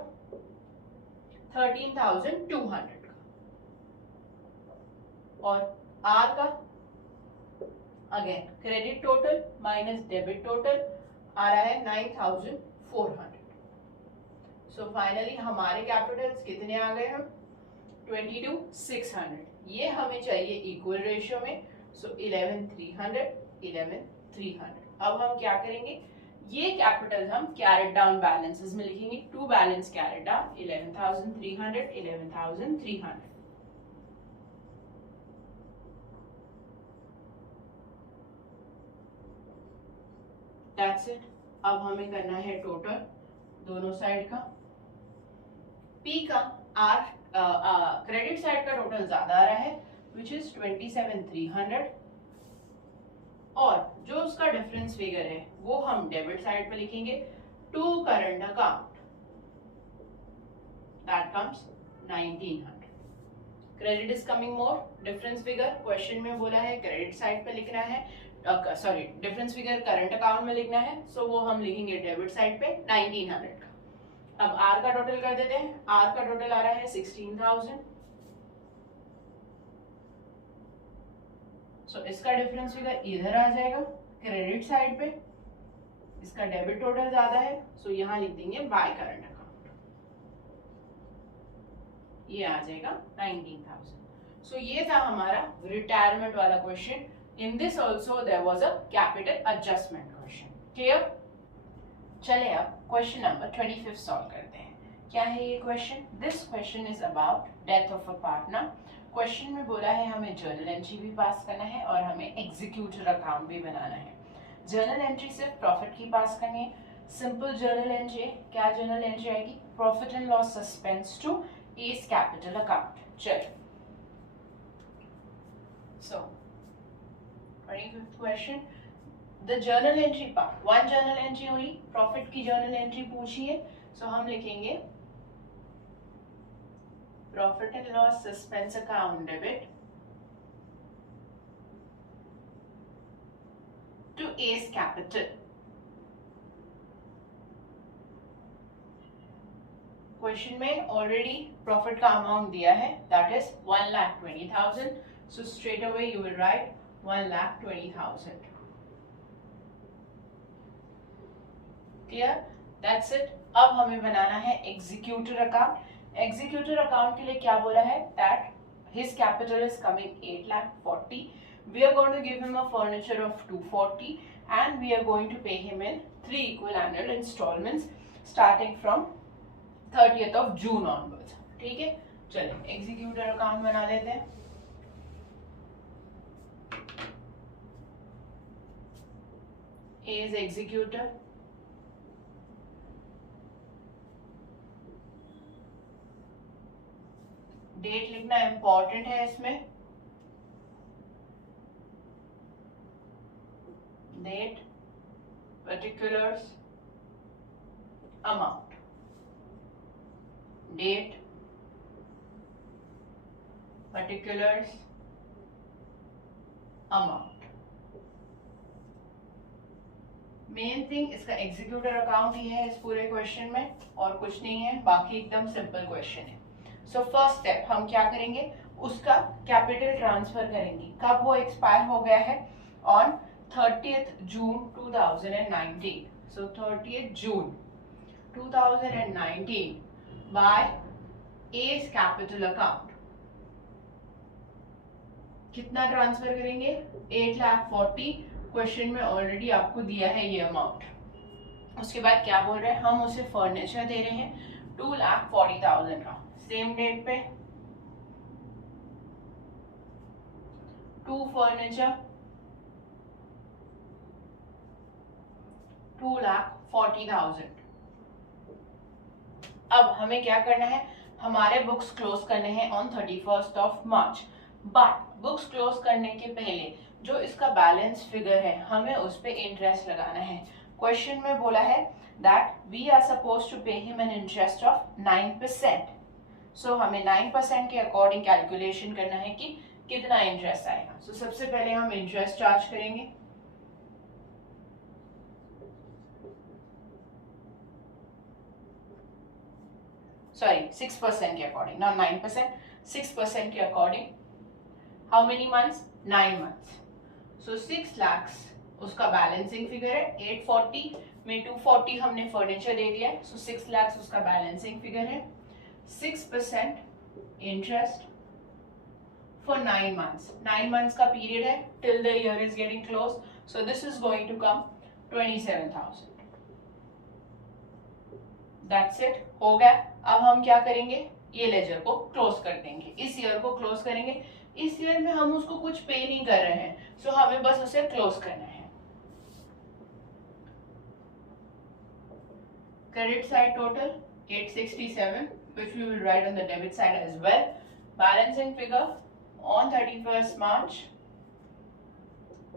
13,200 का और आर का again credit total minus debit total आ रहा है 9,400। सो फाइनली हमारे कैपिटल्स कितने आ गए हम 22,600। ये हमें चाहिए इक्वल रेशियो में, सो 11,300, 11,300। अब हम क्या करेंगे, ये कैपिटल हम कैरेट डाउन बैलेंसेस में लिखेंगे, to balance carried down 11,300, 11,300। That's it. अब हमें करना है टोटल दोनों साइड का। पी का आर क्रेडिट साइड का टोटल ज्यादा आ रहा है विच इज 27,300 और जो उसका डिफरेंस फिगर है वो हम डेबिट साइड पे लिखेंगे to current account, that comes 1,900। Credit is coming more, difference figure question में बोला है क्रेडिट साइड पे लिखना है, sorry difference figure current account में लिखना है, सो वो हम लिखेंगे डेबिट साइड पे 1,900 का। अब आर का टोटल कर देते हैं, आर का टोटल आ रहा है 16,000। सो इसका डिफरेंस फिगर इधर आ जाएगा क्रेडिट साइड पे, इसका डेबिट टोटल ज्यादा है, सो यहाँ लिख देंगे बाय करंट अकाउंट, ये आ जाएगा 19,000। सो ये था हमारा रिटायरमेंट वाला question. In this also there was a capital adjustment question. Clear? चले अब क्वेश्चन नंबर 25 सॉल्व करते हैं। क्या है ये question? This question is about death of a partner. Question में बोला है हमें जर्नल एंट्री भी पास करना है और हमें एग्जीक्यूटर अकाउंट भी बनाना है। जर्नल एंट्री सिर्फ प्रॉफिट की पास करनी है, सिंपल जर्नल एंट्री है। क्या जर्नल एंट्री आएगी? Profit and loss suspense to S capital account. चलो, so 25th question, the journal entry part, one journal entry only, profit की जर्नल एंट्री पूछी है, सो हम लिखेंगे profit and loss suspense account debit to S capital. Question में ऑलरेडी प्रॉफिट का अमाउंट दिया है, that is 1,20,000, so straight away you will write 1,20,000। Clear? That's it. अब हमें बनाना है एग्जीक्यूटर अकाउंट। एग्जीक्यूटर अकाउंट के लिए क्या बोला है? That his capital is coming 8,40,000. We are going to give him a furniture of 240 and we are going to pay him in 3 equal annual installments starting from 30th of June onwards. ठीक है, चलिए एग्जीक्यूटर अकाउंट बना लेते हैं। A is executor, डेट लिखना इंपॉर्टेंट है इसमें, date, particulars, amount, date, particulars, amount। Main thing इसका एग्जीक्यूटर अकाउंट ही है इस पूरे क्वेश्चन में, और कुछ नहीं है, बाकी एकदम सिंपल क्वेश्चन है। सो फर्स्ट स्टेप हम क्या करेंगे? उसका कैपिटल ट्रांसफर करेंगे। कब वो एक्सपायर हो गया है? On 30th June 2019. So 30th June 2019 by A's capital account. कितना ट्रांसफर करेंगे? 8,40,000। क्वेश्चन में ऑलरेडी आपको दिया है ये अमाउंट। उसके बाद क्या बोल रहे हैं? हम उसे फर्नीचर दे रहे हैं 2,40,000 का। सेम डेट पे 2 फर्नीचर 2,40,000। अब हमें क्या करना है? हमारे बुक्स क्लोज करने हैं on 31st of March, but books close करने के पहले जो इसका बैलेंस फिगर है हमें उस पे इंटरेस्ट लगाना है। क्वेश्चन में बोला है that we are suppose to pay him an interest of 9%। So हमें 9% के अकॉर्डिंग कैलकुलेशन करना है कि कितना इंटरेस्ट आएगा। सो सबसे पहले हम इंटरेस्ट चार्ज करेंगे। सॉरी 6% के अकॉर्डिंग, नॉट 9%, 6% के according. How many months? 9 months. So 6 lakhs उसका बैलेंसिंग फिगर है। 840 में 240 हमने फर्नीचर दे दिया है, सो 6 lakhs उसका बैलेंसिंग फिगर है। 6% इंटरेस्ट फॉर 9 months। 9 months का पीरियड है till the year is getting close, so this is going to come 27,000। That's it, हो गया। अब हम क्या करेंगे? ये लेजर को क्लोज कर देंगे, इस ईयर को क्लोज करेंगे। इस ईयर में हम उसको कुछ पे नहीं कर रहे हैं, सो हमें बस उसे क्लोज करना है। Credit side total 867, which we will write on the debit side as well. Balancing figure on 31st March,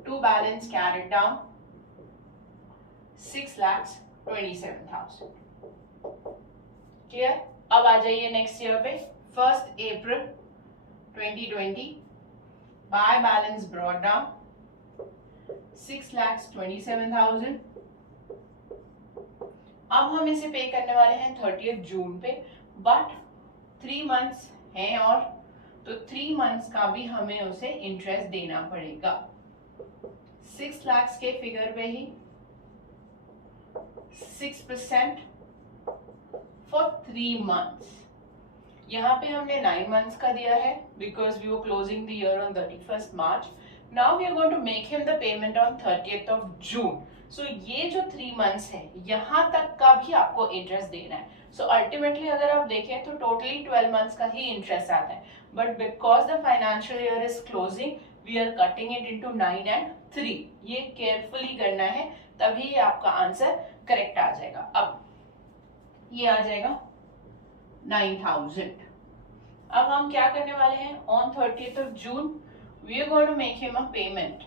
to balance carried down 6,27,000। Clear? अब आ जाइए नेक्स्ट ईयर पे। 1st April 2020 bye balance brought down 6,27,000। अब हम इसे पे करने वाले हैं 30th जून पे, बट 3 months हैं और तो 3 months का भी हमें उसे इंटरेस्ट देना पड़ेगा। 6 lakhs के फिगर पे ही 6% फॉर 3 months. यहाँ पे हमने 9 months का दिया है because we were closing the year on 31st March. Now we are going to make him the payment on 30th of June. So ये जो 3 months है यहाँ तक का भी आपको इंटरेस्ट देना है. So ultimately अगर आप देखें तो टोटली 12 months का ही इंटरेस्ट आता है. But because the financial year is closing, we are cutting it into 9 and 3. ये केयरफुली करना है, तभी आपका आंसर करेक्ट आ जाएगा. अब ये आ जाएगा 9,000. अब हम क्या करने वाले हैं? On 30th of June, we are going to make him a payment.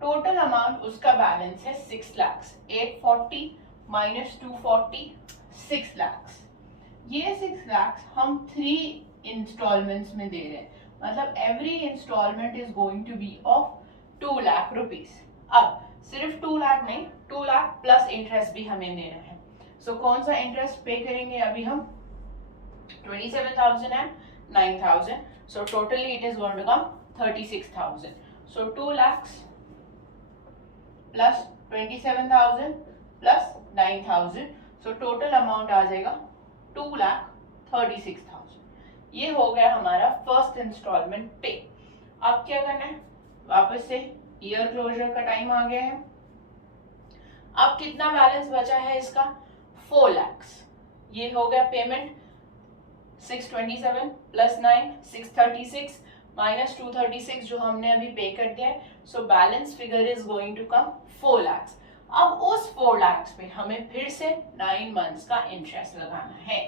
Total amount उसका बैलेंस है 6 lakhs. 840 minus 240, 6 lakhs. ये 6 lakhs हम 3 इंस्टॉलमेंट्स में दे रहे हैं. मतलब every installment is going to be of 2 lakh rupees. अब सिर्फ 2 लाख नहीं, 2 लाख प्लस इंटरेस्ट भी हमें देना है. सो कौन सा इंटरेस्ट पे करेंगे अभी हम? 27,000 and 9,000. So totally it is going to come 36,000. So 2 lakhs plus 27,000 plus 9,000. So total amount आ जाएगा 2,36,000. ये हो गया हमारा फर्स्ट इंस्टॉलमेंट पे. अब क्या करना है? वापस से ईयर क्लोजर का टाइम आ गया है. अब कितना बैलेंस बचा है इसका? 4 lakhs. ये हो गया पेमेंट. 627 प्लस 9 636 माइनस 236 जो हमने अभी पे कर दिया है. So balance figure is going to come 4 lakhs. अब उस 4 lakhs पे हमें फिर से 9 months का इंटरेस्ट लगाना है.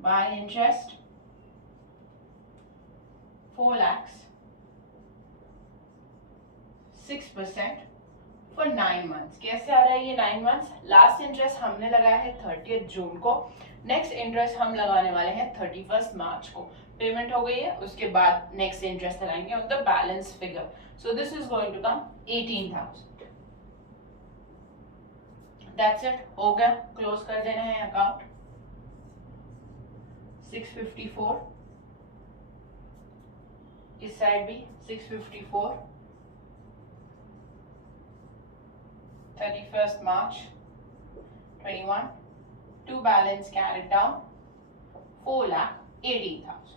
Bye interest 4 lakhs 6% for 9 months. कैसे आ रहा है ये 9 months? लास्ट इंटरेस्ट हमने लगाया है 30th जून को. नेक्स्ट इंटरेस्ट हम लगाने वाले हैं 31st मार्च को. पेमेंट हो गई है, उसके बाद नेक्स्ट इंटरेस्ट लगाएंगे on the balance figure. So this is going to come 18,000. That's it. हो गया. क्लोज कर देना है अकाउंट. 654 इस साइड भी 654. 31st March 21. To balance carried down 4,18,000.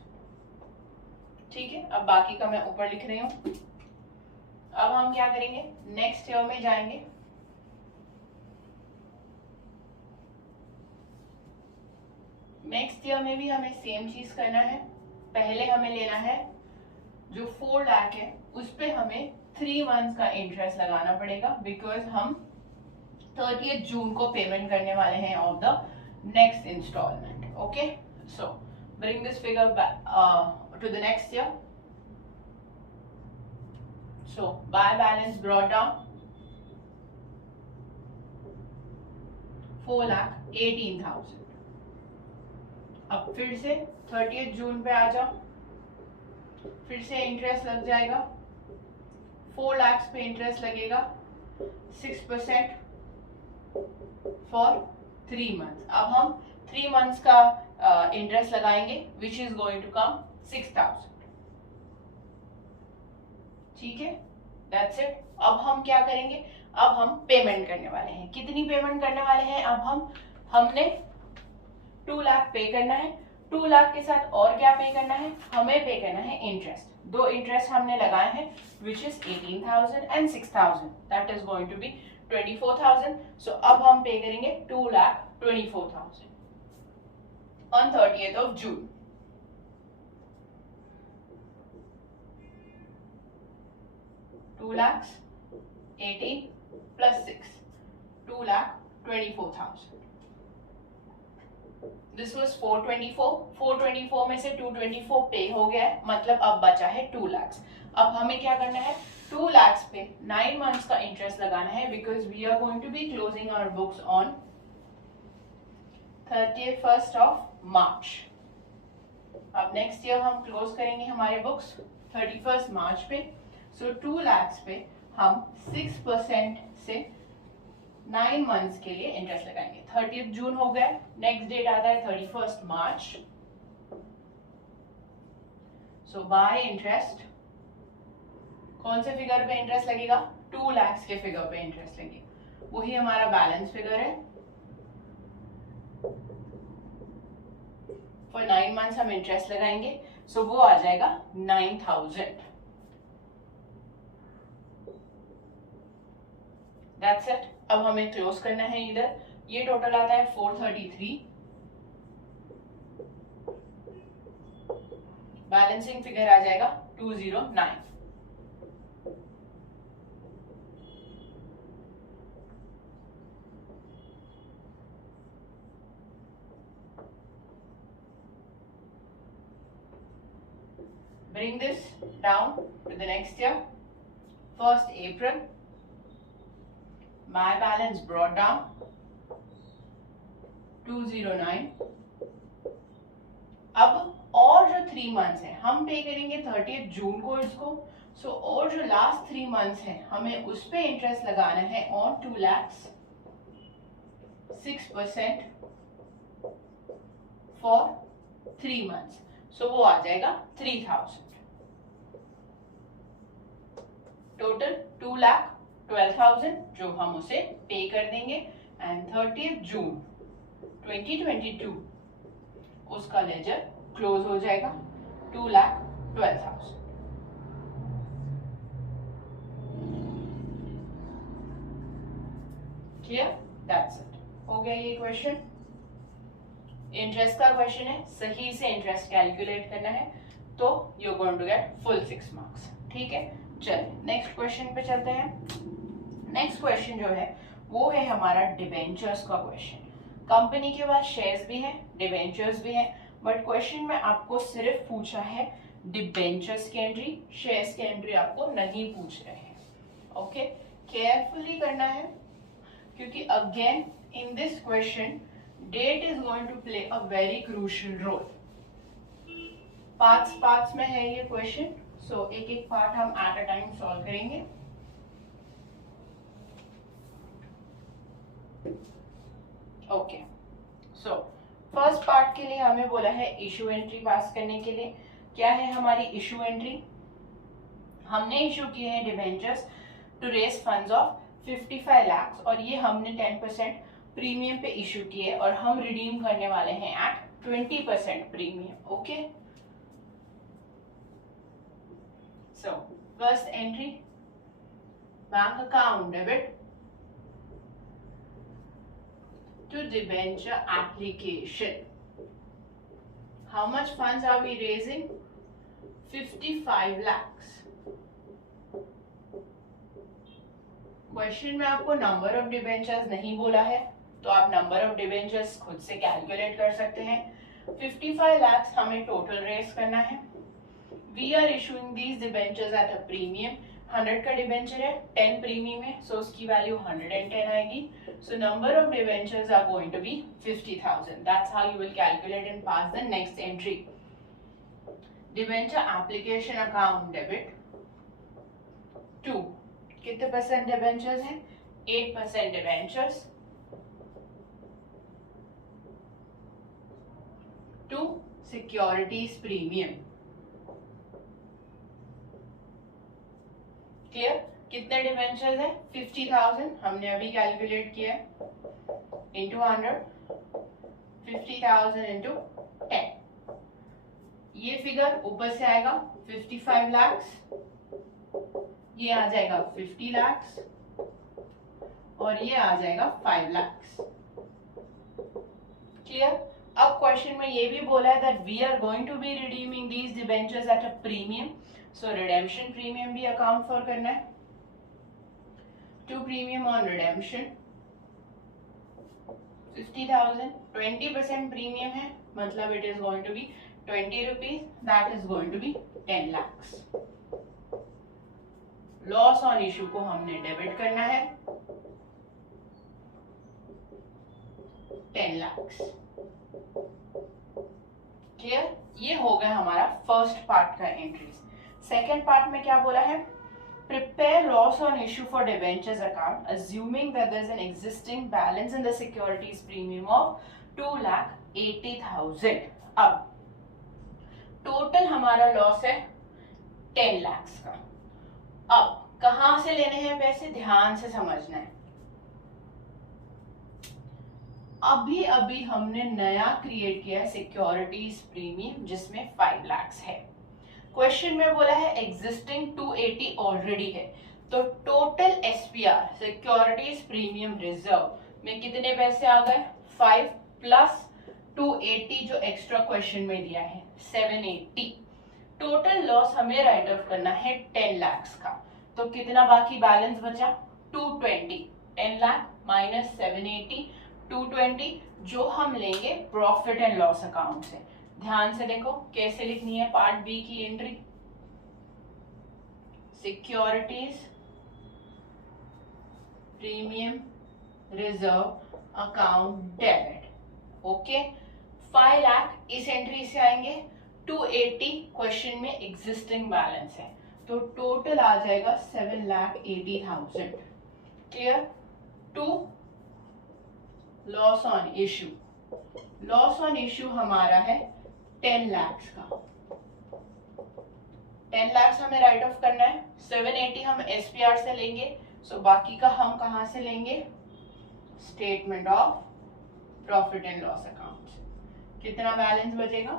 ठीक है. अब बाकी का मैं ऊपर लिख रही हूं. अब हम क्या करेंगे? नेक्स्ट ईयर में जाएंगे. नेक्स्ट ईयर में भी हमें सेम चीज करना है. पहले हमें लेना है जो 4 लाख है उस पे हमें 3 months का इंटरेस्ट लगाना पड़ेगा बिकॉज हम 30th जून को पेमेंट करने वाले हैं of the next installment. Okay. So bring this figure to the next year. So by balance brought down 4,18,000. अब फिर से 30th जून पे आ जाओ. फिर से इंटरेस्ट लग जाएगा. 4 lakhs पे इंटरेस्ट लगेगा. 6% फॉर 3 months. अब हम 3 months का इंटरेस्ट लगाएंगे which is going to come 6,000. ठीक है. That's it. अब हम क्या करेंगे? अब हम पेमेंट करने वाले हैं. कितनी पेमेंट करने वाले हैं? अब हमने 2 लाख पे करना है. 2 लाख के साथ और क्या पे करना है? हमें पे करना है इंटरेस्ट. 2 इंटरेस्ट हमने लगाए हैं which is 18,000 and 6,000. That is going to be 24,000. So अब हम पे करेंगे 2,24,000 on 30th of June. $2,18,000 plus 6, 2,24,000. This was 424. 424 में से 224 पे हो गया है, मतलब अब बचा है 2 lakhs. अब हमें क्या करना है? 2 lakhs पे 9 months का इंटरेस्ट लगाना है because we are going to be closing our books on 31st of March. अब नेक्स्ट ईयर हम क्लोज करेंगे हमारे बुक्स 31st मार्च पे. सो 2 lakhs पे हम 6% से 9 months के लिए इंटरेस्ट लगाएंगे. 30th जून हो गया. नेक्स्ट डेट आता है 31st मार्च. सो बाय इंटरेस्ट कौन से फिगर पे इंटरेस्ट लगेगा? 2 लाख के फिगर पे इंटरेस्ट लगेगा, वही हमारा बैलेंस फिगर है। फॉर 9 मंथ्स हम इंटरेस्ट लगाएंगे, सो वो आ जाएगा 9000। That's it. अब हमें क्लोज करना है इधर। ये टोटल आता है 433। बैलेंसिंग फिगर आ जाएगा 209। Bring this down to the next year. 1st April, my balance brought down 209. अब और जो 3 मंथ्स है हम पे करेंगे 30 जून को इसको। सो और जो लास्ट 3 मंथ्स है हमें उस पे इंटरेस्ट लगाना है ऑन 2 lakhs, 6% फॉर 3 मंथ्स। सो वो आ जाएगा 3000। टोटल 2,12,000 जो हम उसे पे कर देंगे, एंड 30 जून 2022 उसका लेजर क्लोज हो जाएगा 2,12,000। क्लियर? That's it. हो गया ये क्वेश्चन। इंटरेस्ट का क्वेश्चन है, सही से इंटरेस्ट कैलकुलेट करना है तो you going to get full 6 marks. ठीक है, चलिए नेक्स्ट क्वेश्चन पे चलते हैं। नेक्स्ट क्वेश्चन जो है वो है हमारा डिबेंचर्स का क्वेश्चन। कंपनी के पास शेयर्स भी हैं, डिबेंचर्स भी हैं, बट क्वेश्चन में आपको सिर्फ पूछा है डिबेंचर्स की एंट्री, शेयर्स की एंट्री आपको नहीं पूछ रहे हैं। ओके, केयरफुली करना है क्योंकि again in this question date is going to play a very crucial role. Parts में है ये क्वेश्चन, सो एक एक पार्ट हम एट अ टाइम सॉल्व करेंगे। ओके, सो फर्स्ट पार्ट के लिए हमें बोला है इशू एंट्री पास करने के लिए। क्या है हमारी इशू एंट्री? हमने इशू किए हैं debentures to raise funds of 55 lakh और ये हमने 10% प्रीमियम पे इशू किए और हम रिडीम करने वाले हैं at 20% premium. Okay, so first entry, bank account debit to debenture application. How much funds are we raising? 55 lakhs. Question में आपको नंबर ऑफ डिबेंचर्स नहीं बोला है तो आप नंबर ऑफ डिबेंचर्स खुद से कैलकुलेट कर सकते हैं। 55 lakhs हमें टोटल रेज करना है। We are issuing these debentures at a premium. 100 का डिबेंचर है, 10 प्रीमियम है, so उसकी वैल्यू 110 आएगी। So number of debentures are going to be 50,000. That's how you will calculate and pass the next entry. Debenture application account debit to कितने परसेंट डिबेंचर्स हैं? 8% debentures to securities premium. Clear? कितने डिबेंचर्स हैं? 50,000 हमने अभी कैलकुलेट किया इंटू 100, 50,000 इंटू 10। ये फिगर ऊपर से आएगा 55 lakhs, ये आ जाएगा 50 lakhs और ये आ जाएगा 5 lakhs। क्लियर? अब क्वेश्चन में ये भी बोला है that we are going to be redeeming these debentures at a premium, so redemption premium भी अकाउंट फॉर करना है। To premium on redemption 50,000, 20% premium है मतलब it is going to be 20 rupees, that is going to be 10 lakhs। Loss on issue को हमने डेबिट करना है 10 lakhs। क्लियर? ये हो गया हमारा फर्स्ट पार्ट का एंट्रीज। सेकेंड पार्ट में क्या बोला है? Prepare loss on issue for debentures account assuming that there is an existing balance in the securities premium of 2,80,000। अब टोटल हमारा लॉस है 10 lakhs का। कहां से लेने हैं पैसे, ध्यान से समझना है। अभी अभी हमने नया क्रिएट किया है सिक्योरिटीज प्रीमियम जिसमें 5 लाख है। क्वेश्चन में बोला है एग्जिस्टिंग 280 ऑलरेडी है, तो total SPR securities premium reserve में कितने पैसे आ गए, 5 प्लस 280 जो एक्स्ट्रा क्वेश्चन में दिया है 780। टोटल लॉस हमें राइट ऑफ करना है 10 लाख का, तो कितना बाकी बैलेंस बचा, 220। 10 लाख माइनस 780 220 जो हम लेंगे प्रॉफिट एंड लॉस अकाउंट से। ध्यान से देखो कैसे लिखनी है पार्ट बी की entry, securities premium reserve account debit. Okay, 5 lakh इस एंट्री से आएंगे, 280 क्वेश्चन में एग्जिस्टिंग बैलेंस है, तो टोटल आ जाएगा 7,80,000। Clear. 2 loss on issue, loss on issue हमारा है 10 लाख का, 10 लाख हमें राइट ऑफ करना है। 780 हम एसपीआर से लेंगे, सो बाकी का हम कहां से लेंगे, statement of profit and loss account. कितना बैलेंस बचेगा,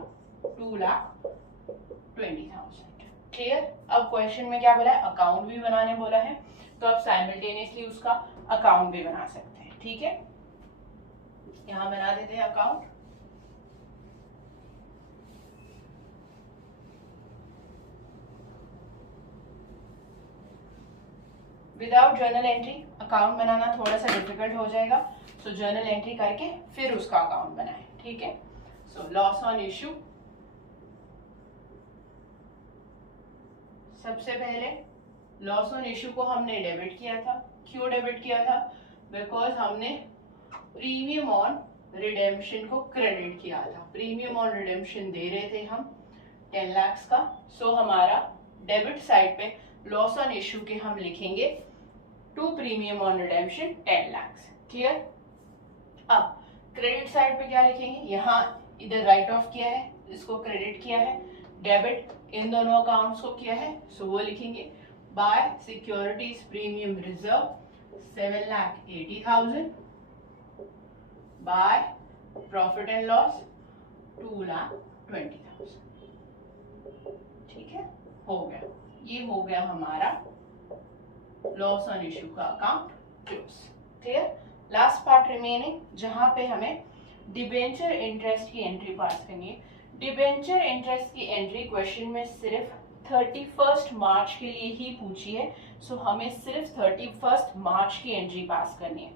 2,20,000। क्लियर। अब क्वेश्चन में क्या बोला है, अकाउंट भी बनाने बोला है, तो अब साइमल्टेनियसली उसका अकाउंट भी बना सकते हैं। ठीक है, यहां बना देते हैं account. Without journal entry account बनाना थोड़ा सा डिफिकल्ट हो जाएगा, सो जर्नल एंट्री करके फिर उसका अकाउंट बनाएं। ठीक है, सो लॉस ऑन इश्यू, सबसे पहले लॉस ऑन इश्यू को हमने डेबिट किया था। क्यों डेबिट किया था, बिकॉज हमने प्रीमियम ऑन रिडेम्पशन को क्रेडिट किया था। प्रीमियम ऑन रिडेम्पशन दे रहे थे हम 10 लाख का, सो हमारा डेबिट साइड पे लॉस ऑन इश्यू के हम लिखेंगे to premium on redemption 10 lakh. Clear. अब क्रेडिट साइड पे क्या लिखेंगे, यहाँ इधर राइट ऑफ किया है, इसको क्रेडिट किया है, डेबिट इन दोनों अकाउंट्स को किया है, सो वो लिखेंगे by securities premium reserve 7,80,000 by profit and loss 2,20,000। ठीक है, हो गया, ये हो गया हमारा लॉस ऑन इश्यू का account close. Clear. Last part remaining, जहां पे हमें डिबेंचर इंटरेस्ट की एंट्री पास करनी है। डिबेंचर इंटरेस्ट की एंट्री क्वेश्चन में सिर्फ 31 मार्च के लिए ही पूछी है, सो हमें सिर्फ 31 मार्च की एंट्री पास करनी है।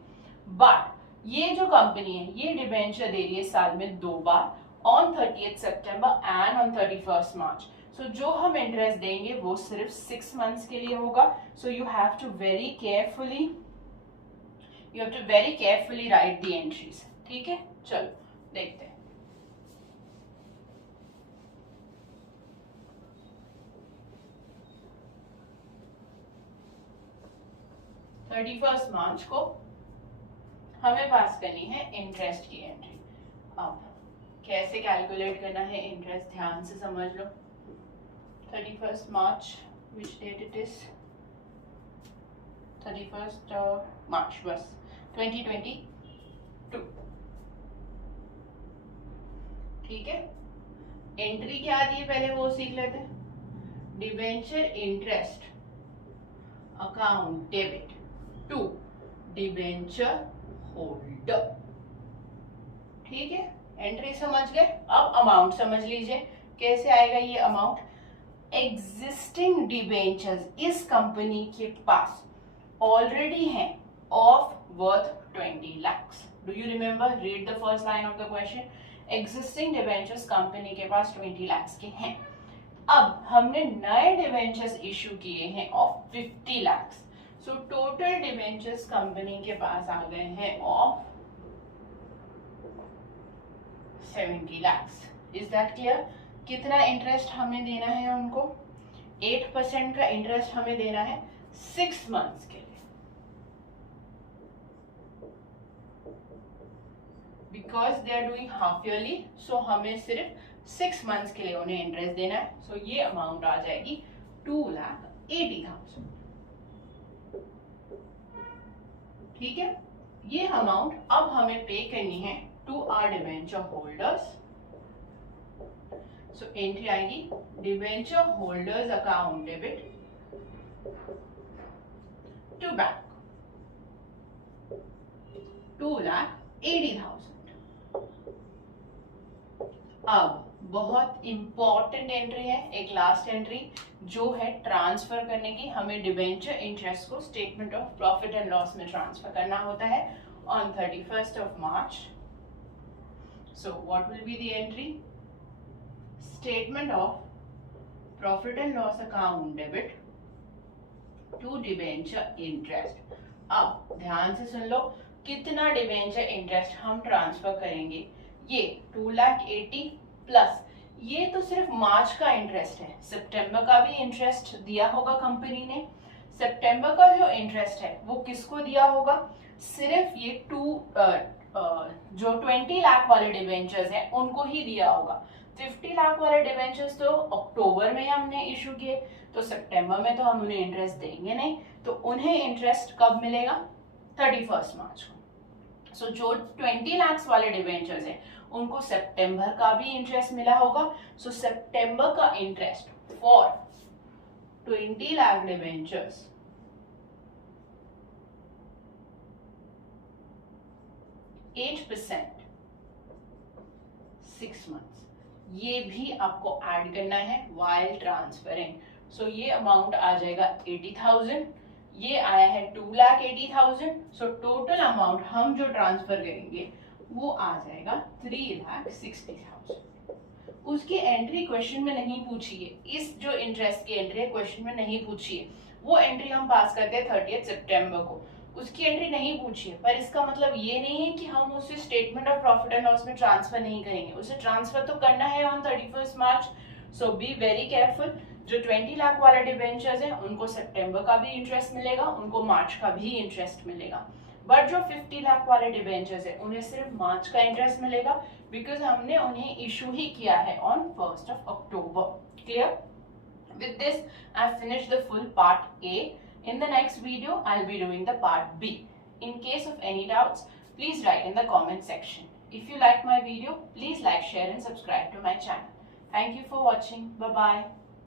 बट ये जो कंपनी है ये डिबेंचर दे रही है साल में 2 बार, ऑन 30 सितंबर एंड ऑन 31 मार्च। सो जो हम इंटरेस्ट देंगे वो सिर्फ 6 मंथ्स के लिए होगा, so you have to very carefully write the entries. ठीक है, चलो देखते हैं। थर्टी-फर्स्ट मार्च को हमें पास करनी है इंटरेस्ट की एंट्री। अब कैसे कैलकुलेट करना है इंटरेस्ट, ध्यान से समझ लो। 31 मार्च, which date it is? 31st March, बस 2022। ठीक है, एंट्री क्या आती है पहले वो सीख लेते हैं। Debenture interest account debit to debenture holder. ठीक है, एंट्री समझ गए। अब अमाउंट समझ लीजिए कैसे आएगा ये अमाउंट। एग्जिस्टिंग डिबेंचर्स इस कंपनी के पास ऑलरेडी हैं of worth 20 lakh. Do you remember, read the first line of the question. Existing debentures company के पास 20 लाख के हैं। अब हमने नए डिबेंचर्स इशू किए हैं of 50 lakh, so total debentures company के पास आ गए हैं of 70 lakh. Is that clear. कितना इंटरेस्ट हमें देना है उनको, 8% का इंटरेस्ट हमें देना है 6 मंथ्स के लिए, because they are doing half yearly, so हमें सिर्फ 6 मंथ्स के लिए उन्हें इंटरेस्ट देना है। सो ये अमाउंट आ जाएगी 2,80,000। ठीक है, ये अमाउंट अब हमें पे करनी है to our debenture holders. So entry आएगी debenture holders account debit to bank 2,80,000। अब बहुत इंपॉर्टेंट एंट्री है, एक लास्ट एंट्री जो है ट्रांसफर करने की। हमें डिवेंचर इंटरेस्ट को statement of profit and loss में ट्रांसफर करना होता है on 31st of March. So what will be the entry? Statement of profit and loss account debit to debenture interest. अब ध्यान से सुन लो, कितना डिवेंचर इंटरेस्ट हम ट्रांसफर करेंगे। ये 2,80,000 प्लस ये तो सिर्फ मार्च का इंटरेस्ट है, सितंबर का भी इंटरेस्ट दिया होगा कंपनी ने। सितंबर का जो इंटरेस्ट है वो किसको दिया होगा? सिर्फ ये जो 20 लाख वाले डिवेंचर्स हैं उनको ही दिया होगा। 50 लाख वाले डिवेंचर्स तो अक्टूबर में हमने इशू किए, तो सितंबर में तो हम उन्हें इंटरेस्ट देंगे नहीं, तो उन्हें इंटरेस्ट कब मिलेगा? 31 मार्च को। सो जो 20 लाख वाले डिवेंचर्स हैं उनको सितंबर का भी इंटरेस्ट मिला होगा। सो सितंबर का interest for 20 lakh debentures 8% 6 months, ये भी आपको ऐड करना है वाइल ट्रांसफरिंग। सो ये अमाउंट आ जाएगा 80,000, ये आया है 2,80,000। सो टोटल अमाउंट हम जो ट्रांसफर करेंगे वो आ जाएगा 3,60,000। उसकी एंट्री क्वेश्चन में नहीं पूछी है, इस जो इंटरेस्ट की एंट्री है क्वेश्चन में नहीं पूछी है। वो एंट्री हम पास करते हैं 30 सितंबर को, उसकी एंट्री नहीं पूछी है। पर इसका मतलब ये नहीं है कि हम उसे statement of profit and loss में ट्रांसफर नहीं करेंगे, उसे ट्रांसफर तो करना है on 31 March. So be very careful. जो 20 लाख वाले डिवेंचर्स हैं उनको सितंबर का भी इंटरेस्ट मिलेगा, उनको मार्च का भी इंटरेस्ट मिलेगा। बट जो 50 लाख वाले डिवेंचर्स हैं उन्हें सिर्फ मार्च का इंटरेस्ट मिलेगा, बिकॉज हमने उन्हें इशू ही किया है on 1st of October. Clear? With this, I've finished the full part A. In the next video, I'll be doing the part B. In case of any doubts, please write in the comment section. If you like my video, please like, share and subscribe to my channel. Thank you for watching. Bye-bye.